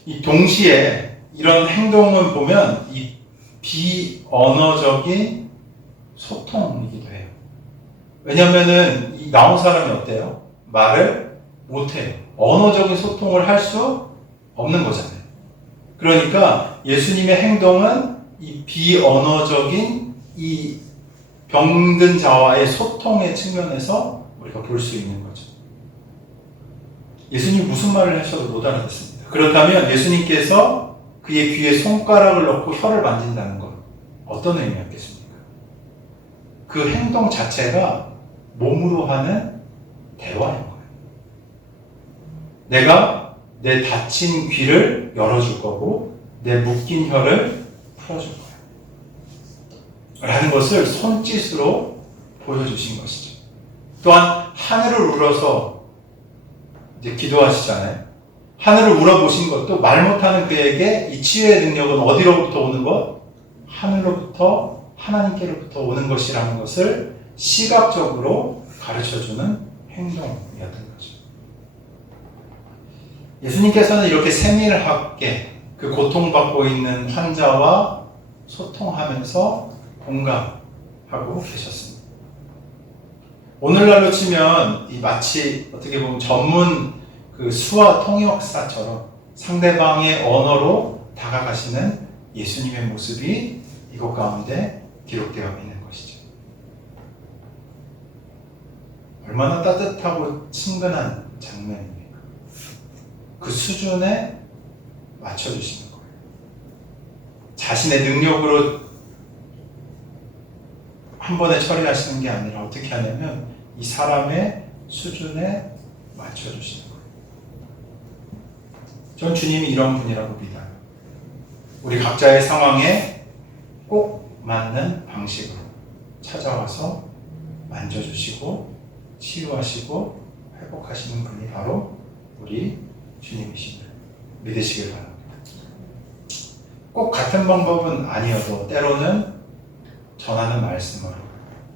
이 동시에 이런 행동을 보면 이 비언어적인 소통이기도 해요. 왜냐면은 이 나온 사람이 어때요? 말을 못해요. 언어적인 소통을 할 수 없는 거잖아요. 그러니까 예수님의 행동은 이 비언어적인 이 병든 자와의 소통의 측면에서 우리가 볼 수 있는 거죠. 예수님이 무슨 말을 하셔도 못 알아듣습니다. 그렇다면 예수님께서 그의 귀에 손가락을 넣고 혀를 만진다는 것 어떤 의미였겠습니까? 그 행동 자체가 몸으로 하는 대화인 거예요. 내가 내 닫힌 귀를 열어줄 거고 내 묶인 혀를 풀어줄 거예요. 라는 것을 손짓으로 보여주신 것이죠. 또한 하늘을 울어서 이제 기도하시잖아요. 하늘을 울어보신 것도 말 못하는 그에게 이 치유의 능력은 어디로부터 오는 것? 하늘로부터 하나님께로부터 오는 것이라는 것을 시각적으로 가르쳐주는 행동이었던 거죠. 예수님께서는 이렇게 세밀하게 그 고통받고 있는 환자와 소통하면서 공감하고 계셨습니다. 오늘날로 치면 이 마치 어떻게 보면 전문 그 수화 통역사처럼 상대방의 언어로 다가가시는 예수님의 모습이 이것 가운데 기록되어 있는 것이죠. 얼마나 따뜻하고 친근한 장면입니까? 그 수준에 맞춰주시는 거예요. 자신의 능력으로 한 번에 처리하시는 게 아니라 어떻게 하냐면 이 사람의 수준에 맞춰주시는 거예요. 전 주님이 이런 분이라고 믿어요. 우리 각자의 상황에 꼭 맞는 방식으로 찾아와서 만져주시고 치유하시고 회복하시는 분이 바로 우리 주님이십니다. 믿으시길 바랍니다. 꼭 같은 방법은 아니어도 때로는 전하는 말씀으로,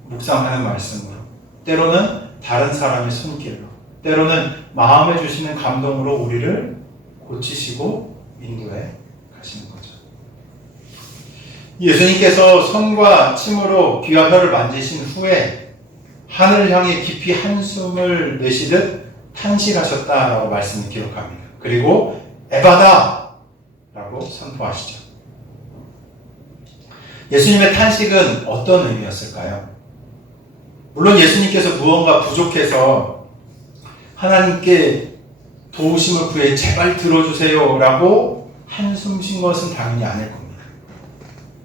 묵상하는 말씀으로, 때로는 다른 사람의 손길로, 때로는 마음에 주시는 감동으로 우리를 고치시고 인도해 가시는 거죠. 예수님께서 손과 침으로 귀와 혀를 만지신 후에 하늘을 향해 깊이 한숨을 내쉬듯 탄식하셨다라고 말씀을 기록합니다. 그리고 에바다! 라고 선포하시죠. 예수님의 탄식은 어떤 의미였을까요? 물론 예수님께서 무언가 부족해서 하나님께 도우심을 구해 제발 들어주세요 라고 한숨 쉰 것은 당연히 아닐 겁니다.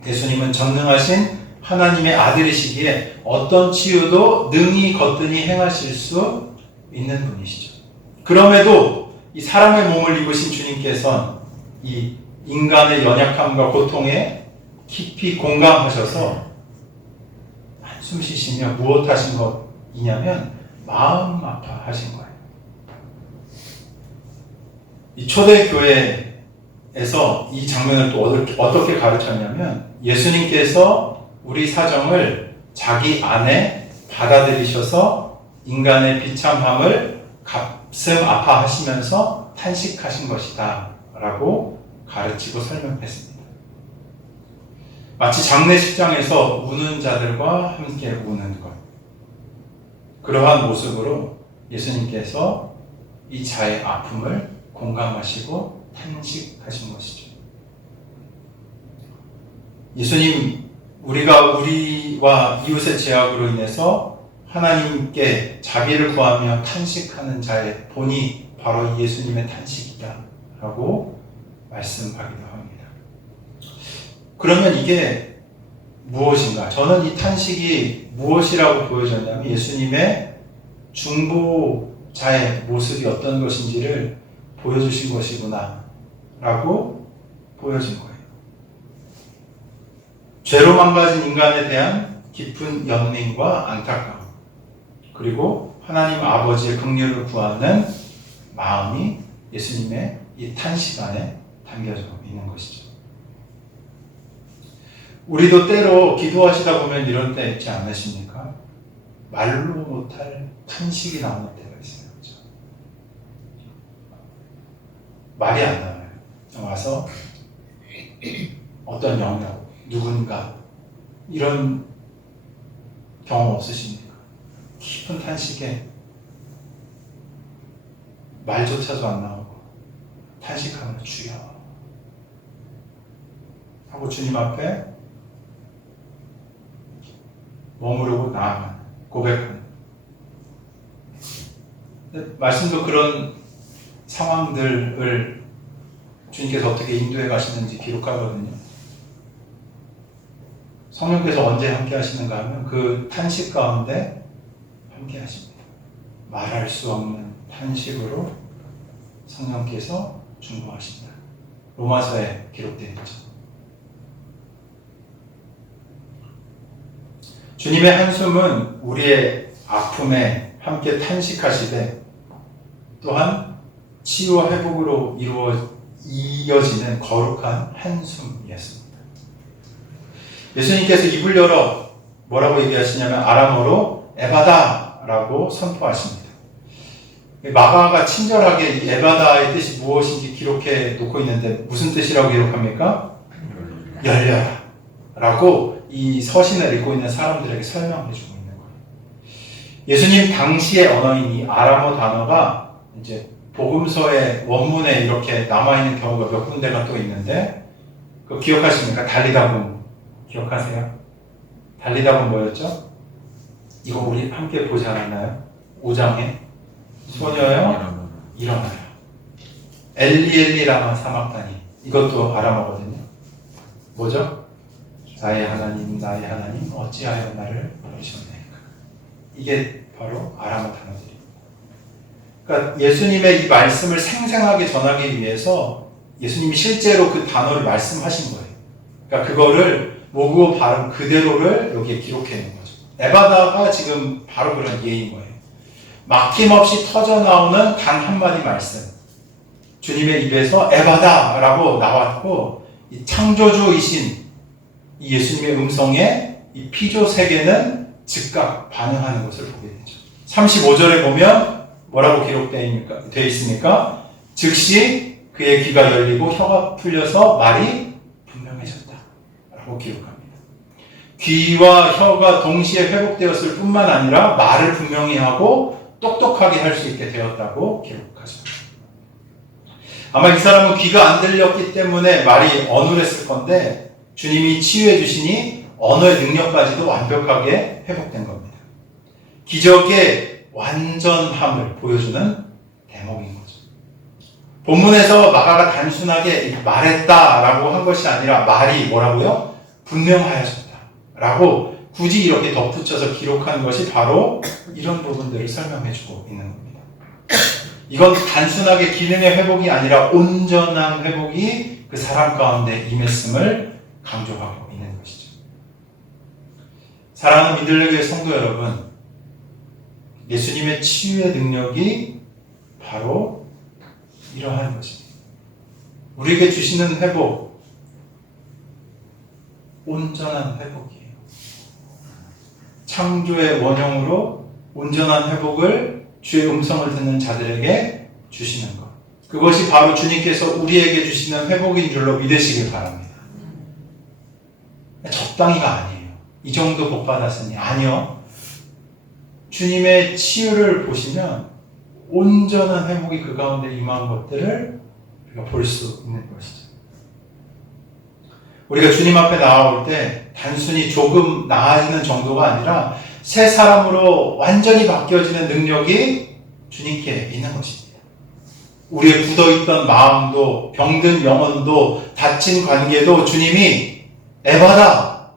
예수님은 전능하신 하나님의 아들이시기에 어떤 치유도 능히 거뜬히 행하실 수 있는 분이시죠. 그럼에도 이 사람의 몸을 입으신 주님께서는 이 인간의 연약함과 고통에 깊이 공감하셔서 한숨 쉬시며 무엇 하신 것이냐면 마음 아파하신 거예요. 이 초대교회에서 이 장면을 또 어떻게 가르쳤냐면 예수님께서 우리 사정을 자기 안에 받아들이셔서 인간의 비참함을 가슴 아파하시면서 탄식하신 것이다 라고 가르치고 설명했습니다. 마치 장례식장에서 우는 자들과 함께 우는 것. 그러한 모습으로 예수님께서 이 자의 아픔을 공감하시고 탄식하신 것이죠. 예수님, 우리와 이웃의 죄악으로 인해서 하나님께 자비를 구하며 탄식하는 자의 본이 바로 예수님의 탄식이다 라고 말씀하기도 합니다. 그러면 이게 무엇인가? 저는 이 탄식이 무엇이라고 보여졌냐면 예수님의 중보자의 모습이 어떤 것인지를 보여주신 것이구나 라고 보여진 거예요. 죄로 망가진 인간에 대한 깊은 연민과 안타까움, 그리고 하나님 아버지의 긍휼을 구하는 마음이 예수님의 이 탄식 안에 담겨져 있는 것이죠. 우리도 때로 기도하시다 보면 이런 때 있지 않으십니까? 말로 못할 탄식이 나오는 때가 있어요. 그렇죠? 말이 안 나와요. 와서 어떤 영역, 누군가 이런 경험 없으십니까? 깊은 탄식에 말조차도 안 나오고 탄식하며 주여 하고 주님 앞에 머무르고 나아가는, 고백하는. 말씀도 그런 상황들을 주님께서 어떻게 인도해 가시는지 기록하거든요. 성령께서 언제 함께 하시는가 하면 그 탄식 가운데 함께 하십니다. 말할 수 없는 탄식으로 성령께서 중보하신다. 로마서에 기록되어 있죠. 주님의 한숨은 우리의 아픔에 함께 탄식하시되 또한 치유와 회복으로 이어지는 거룩한 한숨이었습니다. 예수님께서 입을 열어 뭐라고 얘기하시냐면 아람어로 에바다라고 선포하십니다. 마가가 친절하게 이 에바다의 뜻이 무엇인지 기록해 놓고 있는데 무슨 뜻이라고 기록합니까? 열려라 라고 이 서신을 읽고 있는 사람들에게 설명해 주고 있는 거예요. 예수님 당시의 언어인 이 아람어 단어가 이제 복음서의 원문에 이렇게 남아있는 경우가 몇 군데가 또 있는데 그거 기억하십니까? 달리다봄 기억하세요? 달리다봄 뭐였죠? 이거 우리 함께 보지 않았나요? 5장에 소녀여 일어나라. 엘리 라마 사막다니. 이것도 아람어거든요. 뭐죠? 나의 하나님 어찌하여 나를 버리셨나이까. 이게 바로 아람어 단어들입니다. 그러니까 예수님의 이 말씀을 생생하게 전하기 위해서 예수님이 실제로 그 단어를 말씀하신 거예요. 그러니까 그거를 모국어 발음 그대로를 여기에 기록해 놓은 거죠. 에바다가 지금 바로 그런 예인 거예요. 막힘없이 터져나오는 단 한마디 말씀. 주님의 입에서 에바다라고 나왔고, 이 창조주이신 이 예수님의 음성에 이 피조 세계는 즉각 반응하는 것을 보게 되죠. 35절에 보면 뭐라고 기록되어 있습니까? 즉시 그의 귀가 열리고 혀가 풀려서 말이 분명해졌다 라고 기록합니다. 귀와 혀가 동시에 회복되었을 뿐만 아니라 말을 분명히 하고 똑똑하게 할 수 있게 되었다고 기록하죠. 아마 이 사람은 귀가 안 들렸기 때문에 말이 어눌했을 건데 주님이 치유해 주시니 언어의 능력까지도 완벽하게 회복된 겁니다. 기적의 완전함을 보여주는 대목인 거죠. 본문에서 마가가 단순하게 말했다라고 한 것이 아니라 말이 뭐라고요? 분명하여졌다라고 굳이 이렇게 덧붙여서 기록한 것이 바로 이런 부분들을 설명해주고 있는 겁니다. 이건 단순하게 기능의 회복이 아니라 온전한 회복이 그 사람 가운데 임했음을 강조하고 있는 것이죠. 사랑하는 민들레교회 성도 여러분, 예수님의 치유의 능력이 바로 이러한 것입니다. 우리에게 주시는 회복, 온전한 회복이에요. 창조의 원형으로 온전한 회복을 주의 음성을 듣는 자들에게 주시는 것. 그것이 바로 주님께서 우리에게 주시는 회복인 줄로 믿으시길 바랍니다. 적당히가 아니에요. 이 정도 복 받았으니 아니요. 주님의 치유를 보시면 온전한 회복이 그 가운데 임한 것들을 우리가 볼 수 있는 것이죠. 우리가 주님 앞에 나아올 때 단순히 조금 나아지는 정도가 아니라 새 사람으로 완전히 바뀌어지는 능력이 주님께 있는 것입니다. 우리의 굳어있던 마음도 병든 영혼도 닫힌 관계도 주님이 에바다,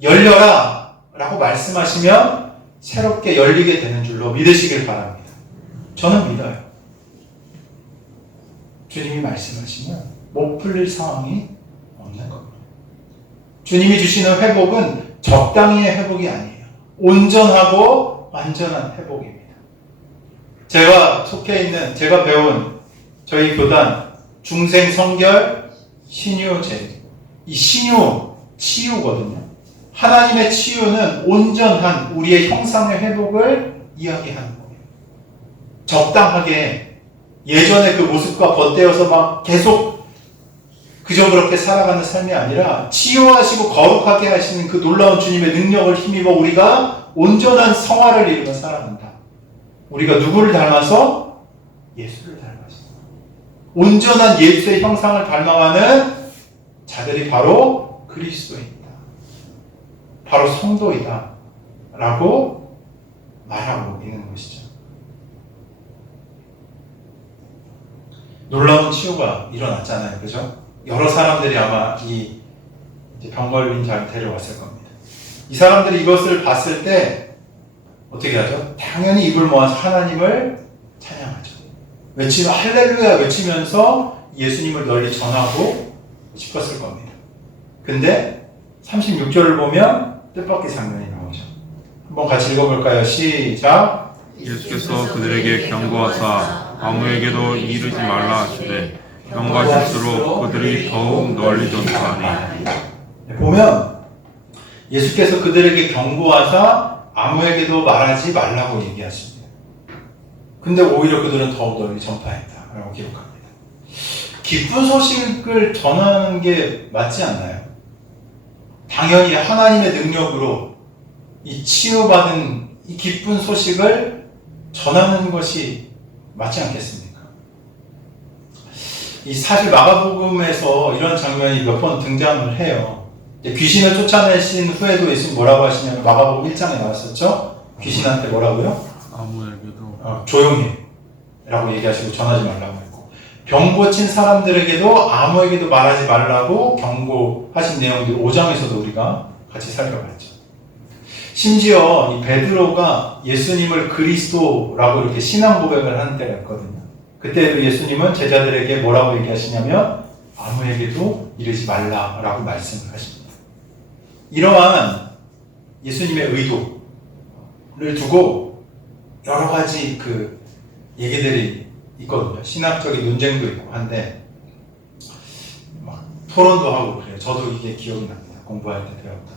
열려라 라고 말씀하시면 새롭게 열리게 되는 줄로 믿으시길 바랍니다. 저는 믿어요. 주님이 말씀하시면 못 풀릴 상황이 없는 겁니다. 주님이 주시는 회복은 적당히의 회복이 아니에요. 온전하고 완전한 회복입니다. 제가 속해 있는, 제가 배운 저희 교단 중생 성결 신유제, 이 신유 치유거든요. 하나님의 치유는 온전한 우리의 형상의 회복을 이야기하는 거예요. 적당하게 예전의 그 모습과 덧대어서 막 계속 그저 그렇게 살아가는 삶이 아니라 치유하시고 거룩하게 하시는 그 놀라운 주님의 능력을 힘입어 우리가 온전한 성화를 이루며 살아간다. 우리가 누구를 닮아서? 예수를 닮아서. 온전한 예수의 형상을 닮아가는 자들이 바로 그리스도입니다. 바로 성도이다 라고 말하고 있는 것이죠. 놀라운 치유가 일어났잖아요. 그죠? 여러 사람들이 아마 이 병 걸린 자를 데려왔을 겁니다. 이 사람들이 이것을 봤을 때 어떻게 하죠? 당연히 입을 모아서 하나님을 찬양하죠. 외치며 할렐루야 외치면서 예수님을 널리 전하고 싶었을 겁니다. 근데 36절을 보면 뜻밖의 장면이 나오죠. 한번 같이 읽어볼까요? 시작. 예수께서 그들에게 경고하사 아무에게도 이르지 말라 하시되 경고하실수록 그들이 더욱 널리 전파하니. 보면 예수께서 그들에게 경고하사 아무에게도 말하지 말라고 얘기하십니다. 근데 오히려 그들은 더욱 널리 전파했다라고 기록합니다. 기쁜 소식을 전하는 게 맞지 않나요? 당연히 하나님의 능력으로 이 치유받은 이 기쁜 소식을 전하는 것이 맞지 않겠습니까? 이 사실 마가복음에서 이런 장면이 몇 번 등장을 해요. 귀신을 쫓아내신 후에도 예수님 뭐라고 하시냐면 마가복음 1장에 나왔었죠? 귀신한테 뭐라고요? 아무에게도 조용히 라고 얘기하시고 전하지 말라고 했고, 병 고친 사람들에게도 아무에게도 말하지 말라고 경고하신 내용들 5장에서도 우리가 같이 살펴봤죠. 심지어 이 베드로가 예수님을 그리스도라고 이렇게 신앙 고백을 하는 때가 있거든요. 그때도 예수님은 제자들에게 뭐라고 얘기하시냐면 아무에게도 이르지 말라라고 말씀을 하십니다. 이러한 예수님의 의도를 두고 여러 가지 그 얘기들이 있거든요. 신학적인 논쟁도 있고 한데 막 토론도 하고 그래요. 저도 이게 기억이 납니다. 공부할 때 배웠던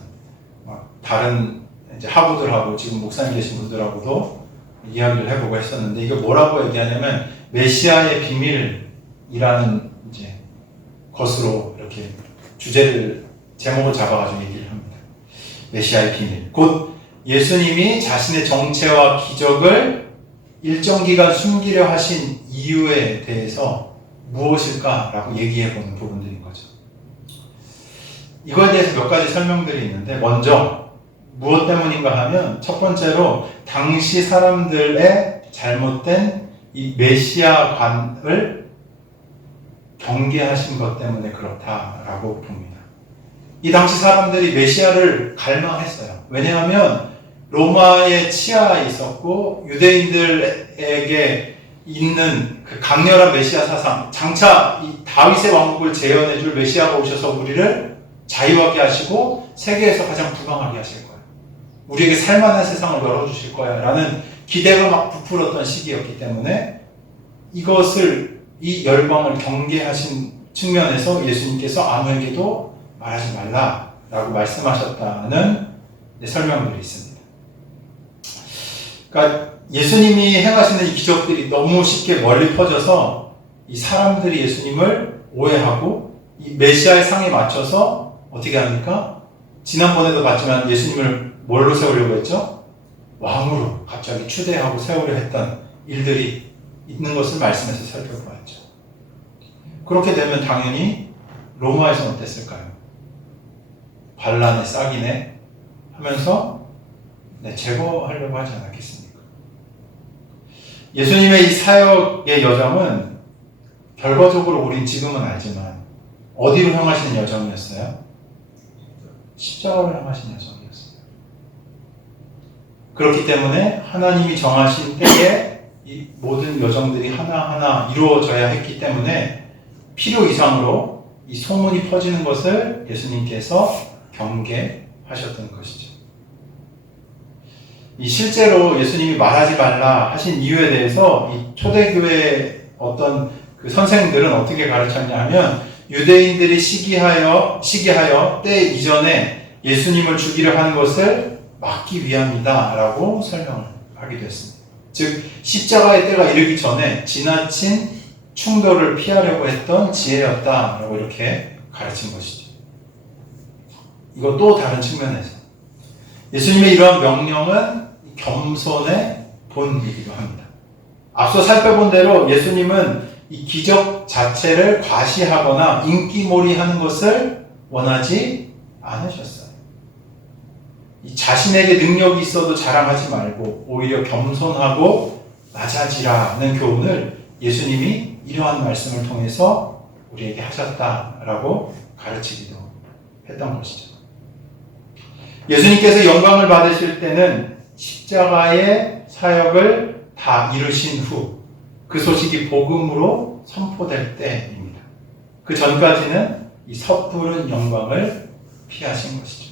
막 다른 이제 하부들하고 지금 목사님 계신 분들하고도 이야기를 해보고 했었는데 이게 뭐라고 얘기하냐면 메시아의 비밀이라는 이제 것으로 이렇게 주제를 제목을 잡아가지고 얘기를 합니다. 메시아의 비밀. 곧 예수님이 자신의 정체와 기적을 일정 기간 숨기려 하신 이유에 대해서 무엇일까라고 얘기해보는 부분들인 거죠. 이거에 대해서 몇 가지 설명들이 있는데 먼저 무엇 때문인가 하면 첫 번째로 당시 사람들의 잘못된 이 메시아관을 경계하신 것 때문에 그렇다라고 봅니다. 이 당시 사람들이 메시아를 갈망했어요. 왜냐하면 로마의 치하에 있었고 유대인들에게 있는 그 강렬한 메시아 사상, 장차 이 다윗의 왕국을 재현해줄 메시아가 오셔서 우리를 자유하게 하시고 세계에서 가장 부강하게 하실 거야. 우리에게 살만한 세상을 열어주실 거야 라는 기대가 막 부풀었던 시기였기 때문에 이것을 이 열방을 경계하신 측면에서 예수님께서 아무에게도 말하지 말라라고 말씀하셨다는 설명들이 있습니다. 그러니까 예수님이 행하시는 이 기적들이 너무 쉽게 멀리 퍼져서 이 사람들이 예수님을 오해하고 이 메시아의 상에 맞춰서 어떻게 합니까? 지난번에도 봤지만 예수님을 뭘로 세우려고 했죠? 왕으로 갑자기 추대하고 세우려 했던 일들이 있는 것을 말씀에서 살펴보았죠. 그렇게 되면 당연히 로마에서는 어땠을까요? 반란에 싹이네 하면서 제거하려고 하지 않았겠습니까? 예수님의 이 사역의 여정은 결과적으로 우린 지금은 알지만 어디로 향하시는 여정이었어요? 십자가로 향하시는 여정이었어요. 그렇기 때문에 하나님이 정하신 때에 이 모든 여정들이 하나하나 이루어져야 했기 때문에 필요 이상으로 이 소문이 퍼지는 것을 예수님께서 경계하셨던 것이죠. 이 실제로 예수님이 말하지 말라 하신 이유에 대해서 이 초대교회의 어떤 그 선생들은 어떻게 가르쳤냐 하면 유대인들이 시기하여 때 이전에 예수님을 죽이려 하는 것을 막기 위함이다 라고 설명을 하기도 했습니다. 즉 십자가의 때가 이르기 전에 지나친 충돌을 피하려고 했던 지혜였다 라고 이렇게 가르친 것이죠. 이거 또 다른 측면에서 예수님의 이러한 명령은 겸손의 본이기도 합니다. 앞서 살펴본 대로 예수님은 이 기적 자체를 과시하거나 인기몰이하는 것을 원하지 않으셨어요. 이 자신에게 능력이 있어도 자랑하지 말고 오히려 겸손하고 낮아지라는 교훈을 예수님이 이러한 말씀을 통해서 우리에게 하셨다라고 가르치기도 했던 것이죠. 예수님께서 영광을 받으실 때는 십자가의 사역을 다 이루신 후 그 소식이 복음으로 선포될 때입니다. 그 전까지는 이 섣부른 영광을 피하신 것이죠.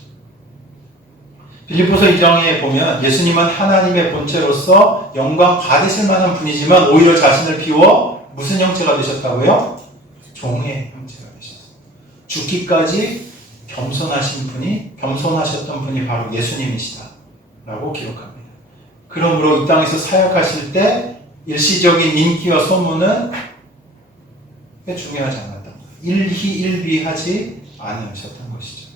빌립보서 2장에 보면 예수님은 하나님의 본체로서 영광 받으실 만한 분이지만 오히려 자신을 비워 무슨 형체가 되셨다고요? 종의 형체가 되셨어요. 죽기까지 겸손하셨던 분이 바로 예수님이시다라고 기록합니다. 그러므로 이 땅에서 사역하실 때 일시적인 인기와 소문은 중요하지 않았다. 일희일비하지 않으셨던 것이죠.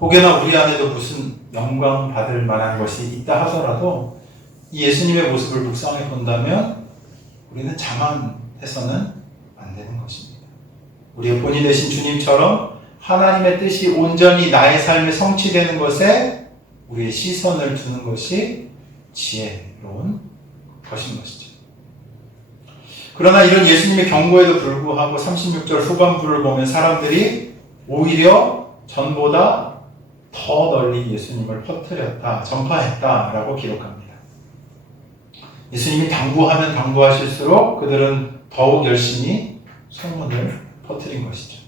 혹여나 우리 안에도 무슨 영광 받을 만한 것이 있다 하더라도 이 예수님의 모습을 묵상해 본다면 우리는 자만해서는 안 되는 것입니다. 우리의 본이 되신 주님처럼 하나님의 뜻이 온전히 나의 삶에 성취되는 것에 우리의 시선을 두는 것이 지혜로운 것인 것이죠. 그러나 이런 예수님의 경고에도 불구하고 36절 후반부를 보면 사람들이 오히려 전보다 더 더 널리 예수님을 퍼뜨렸다, 전파했다라고 기록합니다. 예수님이 당부하면 당부하실수록 그들은 더욱 열심히 소문을 퍼뜨린 것이죠.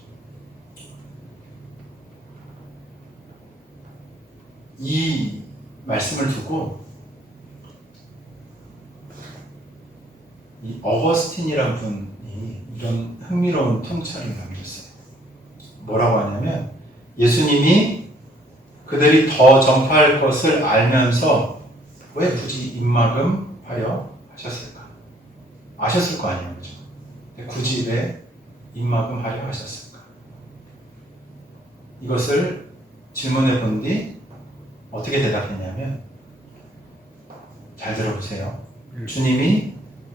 이 말씀을 두고 이 어거스틴이라는 분이 이런 흥미로운 통찰을 남겼어요. 뭐라고 하냐면 예수님이 그들이 더 전파할 것을 알면서 왜 굳이 입막음하려 하셨을까? 아셨을 거 아니에요, 그렇죠? 굳이 왜 입막음하려 하셨을까? 이것을 질문해 본 뒤 어떻게 대답했냐면, 잘 들어보세요. 주님이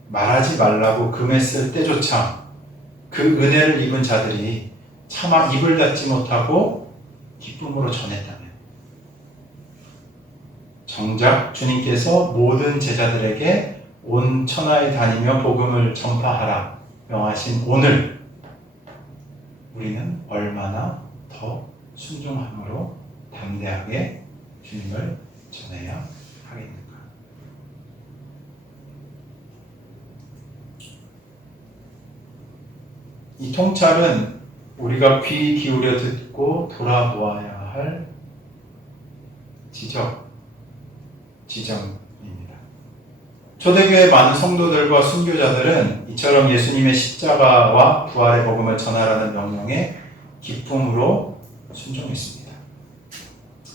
말하지 말라고 금했을 때조차 그 은혜를 입은 자들이 차마 입을 닫지 못하고 기쁨으로 전했다면, 정작 주님께서 모든 제자들에게 온 천하에 다니며 복음을 전파하라 명하신 오늘 우리는 얼마나 더 순종함으로 담대하게 주님을 전해야 하겠는가. 이 통찰은 우리가 귀 기울여 듣고 돌아보아야 할 지점입니다. 초대교회 많은 성도들과 순교자들은 이처럼 예수님의 십자가와 부활의 복음을 전하라는 명령에 기쁨으로 순종했습니다.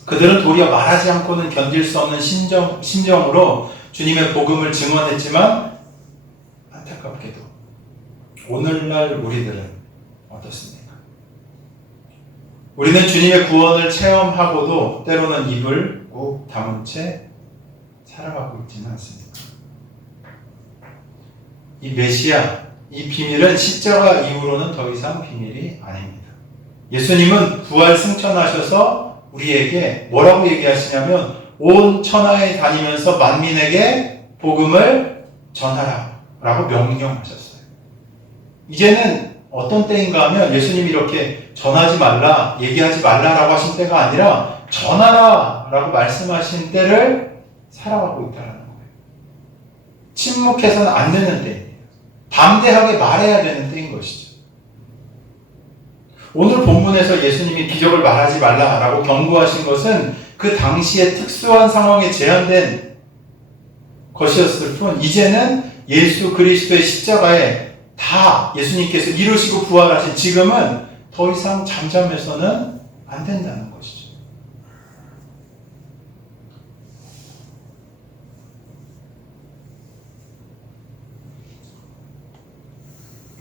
그들은 도리어 말하지 않고는 견딜 수 없는 심정으로 주님의 복음을 증언했지만, 안타깝게도 오늘날 우리들은 어떻습니까? 우리는 주님의 구원을 체험하고도 때로는 입을 꾹 다문 채 살아가고 있지는 않습니까? 이 메시아, 이 비밀은 십자가 이후로는 더 이상 비밀이 아닙니다. 예수님은 부활 승천하셔서 우리에게 뭐라고 얘기하시냐면, 온 천하에 다니면서 만민에게 복음을 전하라 라고 명령하셨어요. 이제는 어떤 때인가 하면 예수님이 이렇게 전하지 말라, 얘기하지 말라라고 하신 때가 아니라 전하라 라고 말씀하신 때를 살아가고 있다는 거예요. 침묵해서는 안 되는 때예요. 담대하게 말해야 되는 때인 것이죠. 오늘 본문에서 예수님이 기적을 말하지 말라라고 경고하신 것은 그 당시의 특수한 상황에 제한된 것이었을 뿐, 이제는 예수 그리스도의 십자가에 다 예수님께서 이루시고 부활하신 지금은 더 이상 잠잠해서는 안 된다는 것이죠.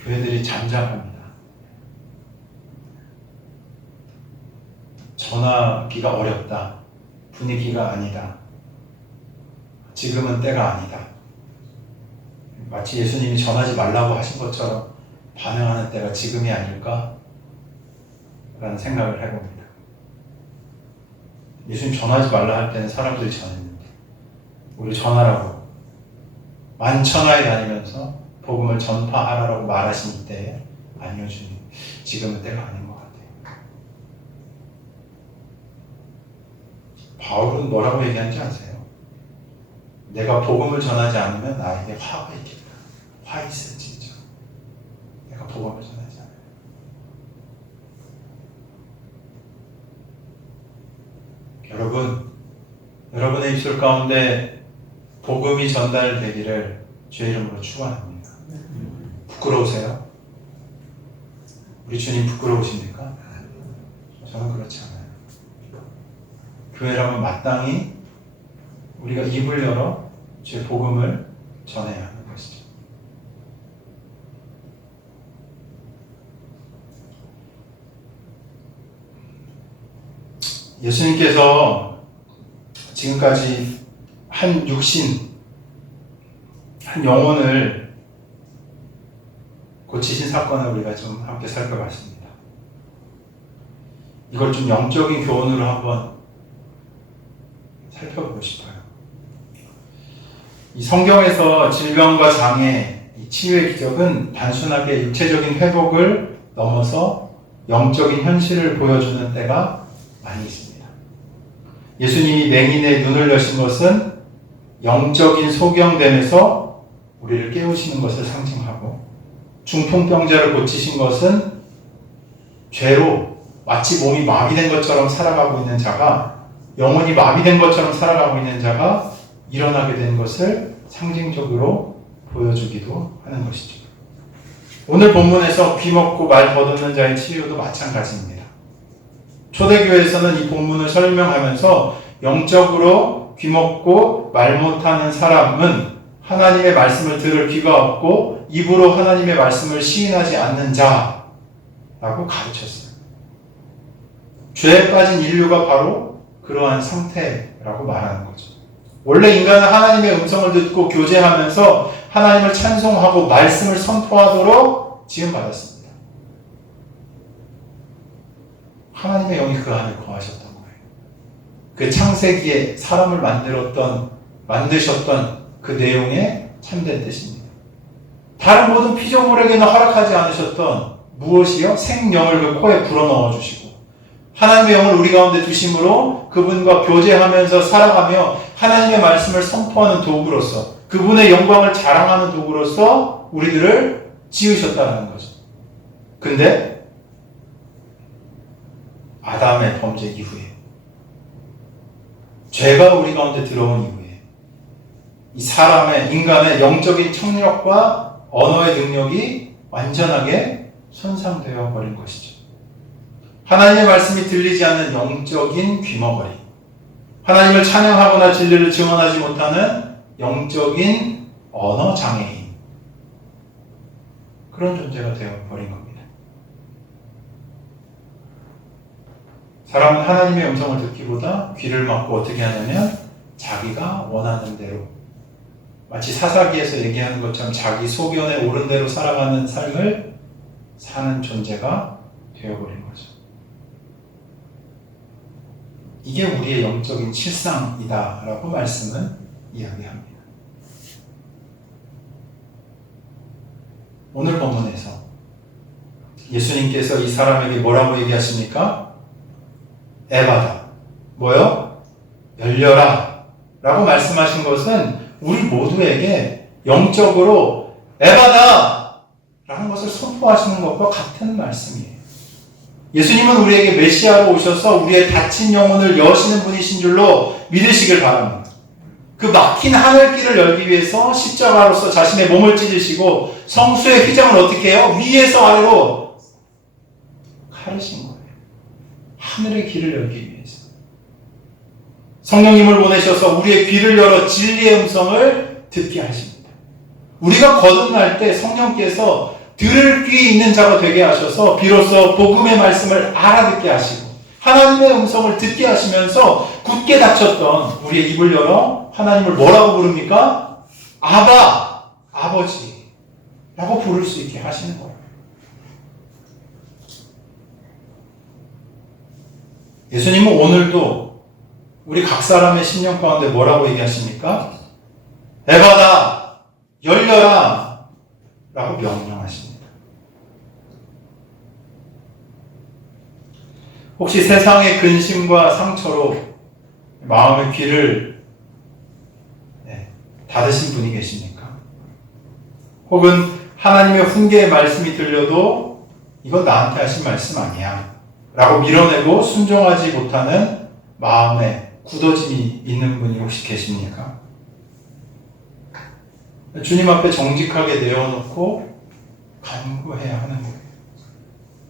교회들이 잠잠합니다. 전하기가 어렵다. 분위기가 아니다. 지금은 때가 아니다. 마치 예수님이 전하지 말라고 하신 것처럼 반응하는 때가 지금이 아닐까? 라는 생각을 해봅니다. 예수님 전하지 말라 할 때는 사람들이 전했는데, 우리 전하라고 만천하에 다니면서 복음을 전파하라고 말하신 때에, 아니요 주님, 지금은 때가 아닌 것 같아요. 바울은 뭐라고 얘기하는지 아세요? 내가 복음을 전하지 않으면 나에게 화가 있겠다. 화 있을 진짜. 내가 복음을 전하지 않아요. 여러분의 입술 가운데 복음이 전달되기를 주의 이름으로 축원합니다. 부끄러우세요? 우리 주님 부끄러우십니까? 저는 그렇지 않아요. 교회라면 마땅히 우리가 입을 열어 주의 복음을 전해야 하는 것이죠. 예수님께서 지금까지 한 육신, 한 영혼을 고치신 사건을 우리가 좀 함께 살펴봤습니다. 이걸 좀 영적인 교훈으로 한번 살펴보고 싶어요. 이 성경에서 질병과 장애, 이 치유의 기적은 단순하게 육체적인 회복을 넘어서 영적인 현실을 보여주는 때가 많이 있습니다. 예수님이 맹인의 눈을 여신 것은 영적인 소경됨에서 우리를 깨우시는 것을 상징하고, 중풍병자를 고치신 것은 죄로 마치 몸이 마비된 것처럼 살아가고 있는 자가, 영혼이 마비된 것처럼 살아가고 있는 자가 일어나게 된 것을 상징적으로 보여주기도 하는 것이죠. 오늘 본문에서 귀 먹고 말 더듬는 자의 치유도 마찬가지입니다. 초대교회에서는 이 본문을 설명하면서 영적으로 귀 먹고 말 못하는 사람은 하나님의 말씀을 들을 귀가 없고 입으로 하나님의 말씀을 시인하지 않는 자라고 가르쳤어요. 죄에 빠진 인류가 바로 그러한 상태라고 말하는 거죠. 원래 인간은 하나님의 음성을 듣고 교제하면서 하나님을 찬송하고 말씀을 선포하도록 지음받았습니다. 하나님의 영이 그 안에 거하셨던 거예요. 그 창세기에 사람을 만드셨던 그 내용의 참된 뜻입니다. 다른 모든 피조물에게는 허락하지 않으셨던 무엇이요? 생명을 그 코에 불어넣어 주시고 하나님의 영을 우리 가운데 두심으로 그분과 교제하면서 살아가며 하나님의 말씀을 선포하는 도구로서, 그분의 영광을 자랑하는 도구로서 우리들을 지으셨다는 거죠. 근데 아담의 범죄 이후에, 죄가 우리 가운데 들어온 이후에 이 인간의 영적인 청력과 언어의 능력이 완전하게 손상되어 버린 것이죠. 하나님의 말씀이 들리지 않는 영적인 귀머거리, 하나님을 찬양하거나 진리를 증언하지 못하는 영적인 언어 장애인, 그런 존재가 되어버린 겁니다. 사람은 하나님의 음성을 듣기보다 귀를 막고 어떻게 하냐면 자기가 원하는 대로, 마치 사사기에서 얘기하는 것처럼 자기 소견에 옳은 대로 살아가는 삶을 사는 존재가 되어버린 거죠. 이게 우리의 영적인 실상이다라고 말씀은 이야기합니다. 오늘 본문에서 예수님께서 이 사람에게 뭐라고 얘기하십니까? 에바다. 뭐요? 열려라 라고 말씀하신 것은 우리 모두에게 영적으로 에바다 라는 것을 선포하시는 것과 같은 말씀이에요. 예수님은 우리에게 메시아로 오셔서 우리의 닫힌 영혼을 여시는 분이신 줄로 믿으시길 바랍니다. 그 막힌 하늘길을 열기 위해서 십자가로서 자신의 몸을 찢으시고 성수의 휘장을 어떻게 해요? 위에서 아래로 가르신 거예요. 하늘의 길을 열기 위해서. 성령님을 보내셔서 우리의 귀를 열어 진리의 음성을 듣게 하십니다. 우리가 거듭날 때 성령께서 들을 귀 있는 자가 되게 하셔서 비로소 복음의 말씀을 알아듣게 하시고 하나님의 음성을 듣게 하시면서 굳게 닫혔던 우리의 입을 열어 하나님을 뭐라고 부릅니까? 아바, 아버지 라고 부를 수 있게 하시는 거예요. 예수님은 오늘도 우리 각 사람의 심령 가운데 뭐라고 얘기하십니까? 에바다, 열려라 라고 명령하십니다. 혹시 세상의 근심과 상처로 마음의 귀를 닫으신 분이 계십니까? 혹은 하나님의 훈계의 말씀이 들려도 이건 나한테 하신 말씀 아니야 라고 밀어내고 순종하지 못하는 마음에 굳어짐이 있는 분이 혹시 계십니까? 주님 앞에 정직하게 내어놓고 간구해야 하는 거예요.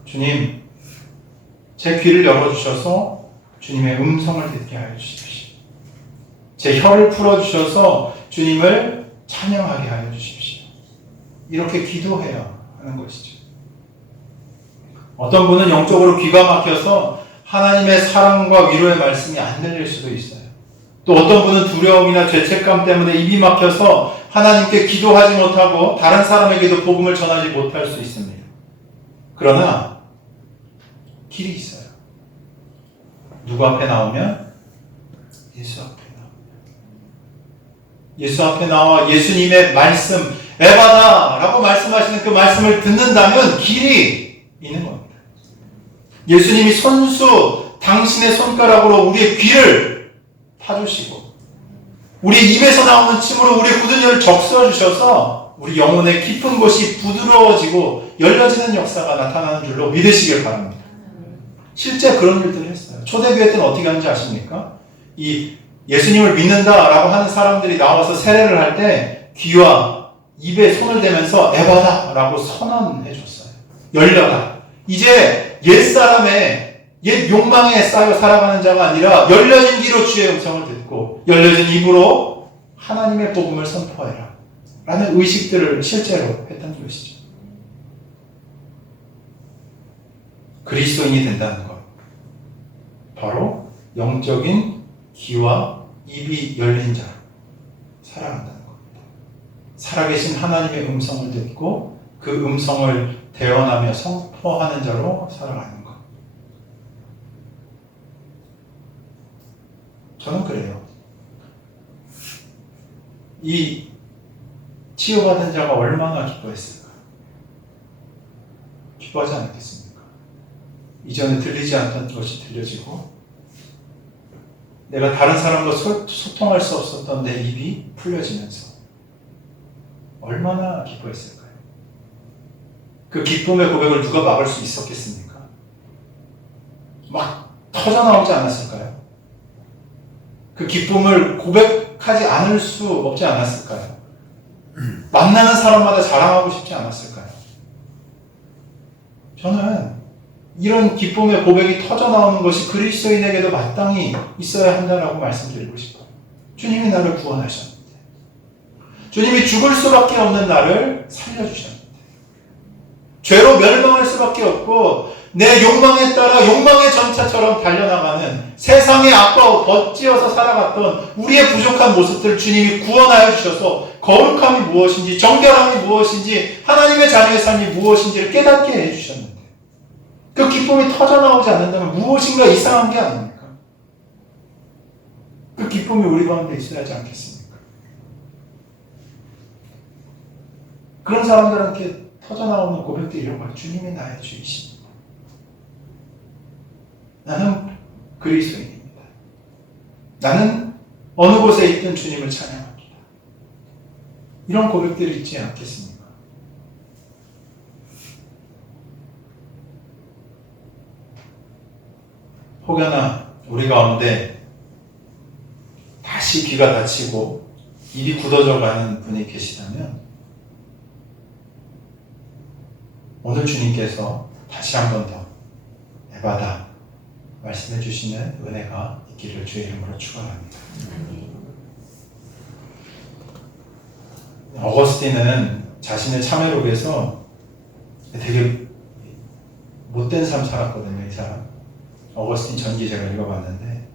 주님, 제 귀를 열어주셔서 주님의 음성을 듣게 하여 주십시오. 제 혀를 풀어주셔서 주님을 찬양하게 하여 주십시오. 이렇게 기도해야 하는 것이죠. 어떤 분은 영적으로 귀가 막혀서 하나님의 사랑과 위로의 말씀이 안 들릴 수도 있어요. 또 어떤 분은 두려움이나 죄책감 때문에 입이 막혀서 하나님께 기도하지 못하고 다른 사람에게도 복음을 전하지 못할 수 있습니다. 그러나 길이 있어요. 누구 앞에 나오면? 예수 앞에 나옵니다. 예수 앞에 나와 예수님의 말씀, 에바다 라고 말씀하시는 그 말씀을 듣는다면 길이 있는 겁니다. 예수님이 손수 당신의 손가락으로 우리의 귀를 타주시고 우리 입에서 나오는 침으로 우리 굳은 열을 적셔주셔서 우리 영혼의 깊은 곳이 부드러워지고 열려지는 역사가 나타나는 줄로 믿으시길 바랍니다. 실제 그런 일들을 했어요. 초대교회 때는 어떻게 하는지 아십니까? 이 예수님을 믿는다라고 하는 사람들이 나와서 세례를 할 때 귀와 입에 손을 대면서 에바다라고 선언해 줬어요. 열려라. 이제 옛사람의 옛 욕망에 쌓여 살아가는 자가 아니라 열려진 귀로 주의 음성을 듣고 열려진 입으로 하나님의 복음을 선포해라 라는 의식들을 실제로 했던 것이죠. 그리스도인이 된다는 것, 바로 영적인 귀와 입이 열린 자 살아간다는 겁니다. 살아계신 하나님의 음성을 듣고 그 음성을 대언하며 선포하는 자로 살아가는 것. 저는 그래요. 이 치유받은 자가 얼마나 기뻐했을까? 기뻐하지 않았겠습니까? 이전에 들리지 않던 것이 들려지고 내가 다른 사람과 소통할 수 없었던 내 입이 풀려지면서 얼마나 기뻐했을까요? 그 기쁨의 고백을 누가 막을 수 있었겠습니까? 막 터져나오지 않았을까요? 그 기쁨을 고백하지 않을 수 없지 않았을까요? 만나는 사람마다 자랑하고 싶지 않았을까요? 저는 이런 기쁨의 고백이 터져나오는 것이 그리스도인에게도 마땅히 있어야 한다라고 말씀드리고 싶어요. 주님이 나를 구원하셨는데, 주님이 죽을 수밖에 없는 나를 살려주셨는데, 죄로 멸망할 수밖에 없고 내 욕망에 따라 욕망의 전차처럼 달려나가는 세상의 악과 덧지어서 살아갔던 우리의 부족한 모습들을 주님이 구원하여 주셔서 거룩함이 무엇인지, 정결함이 무엇인지, 하나님의 자녀의 삶이 무엇인지를 깨닫게 해주셨는데 그 기쁨이 터져나오지 않는다면 무엇인가 이상한 게 아닙니까? 그 기쁨이 우리 가운데 있어야 하지 않겠습니까? 그런 사람들한테 터져나오는 고백들이 이런 거예요. 주님이 나의 주이십니다. 나는 그리스도인입니다. 나는 어느 곳에 있든 주님을 찬양합니다. 이런 고백들이 있지 않겠습니까? 혹여나 우리 가운데 다시 귀가 닫히고 입이 굳어져 가는 분이 계시다면 오늘 주님께서 다시 한 번 더 에바다 말씀해 주시는 은혜가 있기를 주의 이름으로 축원합니다. 어거스틴은 자신의 참회록에서 되게 못된 삶 살았거든요. 이 사람 어거스틴 전기 제가 읽어봤는데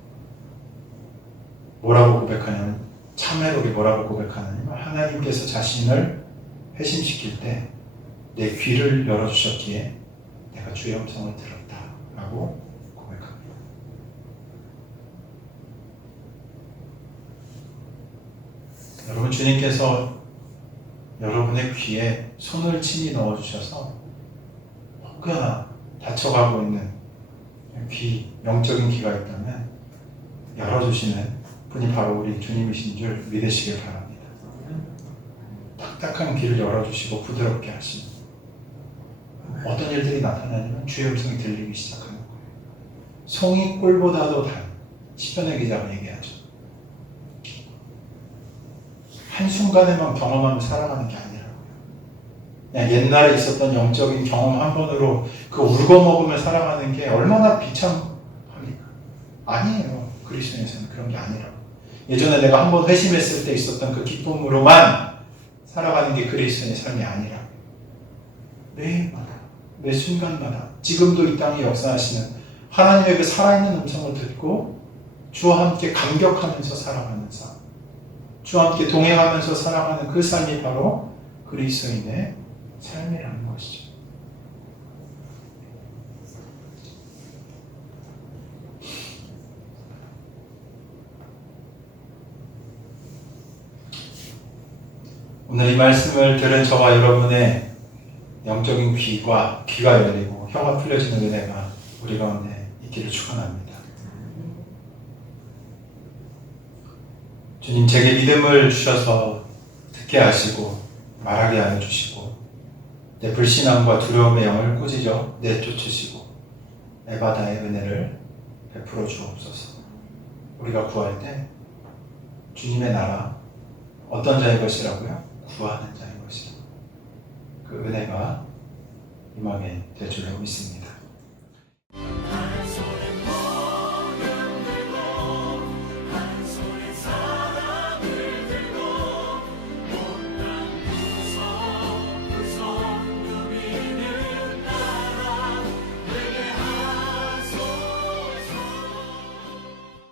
뭐라고 고백하냐면, 참회록이 뭐라고 고백하냐면 하나님께서 자신을 회심시킬 때 내 귀를 열어주셨기에 내가 주의 음성을 들었다라고 고백합니다. 여러분, 주님께서 여러분의 귀에 손을 친히 넣어주셔서 혹여나 닫혀가고 있는 귀, 영적인 귀가 있다면 열어주시는 분이 바로 우리 주님이신 줄 믿으시길 바랍니다. 딱딱한 귀를 열어주시고 부드럽게 하시는, 어떤 일들이 나타나냐면 주의 음성이 들리기 시작하는 거예요. 송이 꿀보다도 단, 시편의 기자가 얘기하죠. 한순간에만 경험하며 살아가는 게 아니라고요. 그냥 옛날에 있었던 영적인 경험 한 번으로 그 울고먹으며 살아가는 게 얼마나 비참합니까? 아니에요. 그리스도인에서는 그런 게 아니라고. 예전에 내가 한 번 회심했을 때 있었던 그 기쁨으로만 살아가는 게 그리스도인의 삶이 아니라고. 매일마다, 매 순간마다, 지금도 이 땅에 역사하시는 하나님의 그 살아있는 음성을 듣고 주와 함께 감격하면서 살아가는 삶, 주와 함께 동행하면서 살아가는 그 삶이 바로 그리스도인의 삶이라는 것이죠. 오늘 이 말씀을 들은 저와 여러분의 영적인 귀가 열리고 혀가 풀려지는 은혜가 우리 가운데 있기를 축원합니다. 주님 제게 믿음을 주셔서 듣게 하시고 말하게 하여 주시고 내 불신앙과 두려움의 영을 꾸짖어 내쫓으시고 에바다의 은혜를 베풀어 주옵소서. 우리가 구할 때 주님의 나라 어떤 자의 것이라고요? 구하는 자의 것이라. 그 은혜가 임하게 될 줄로 믿습니다.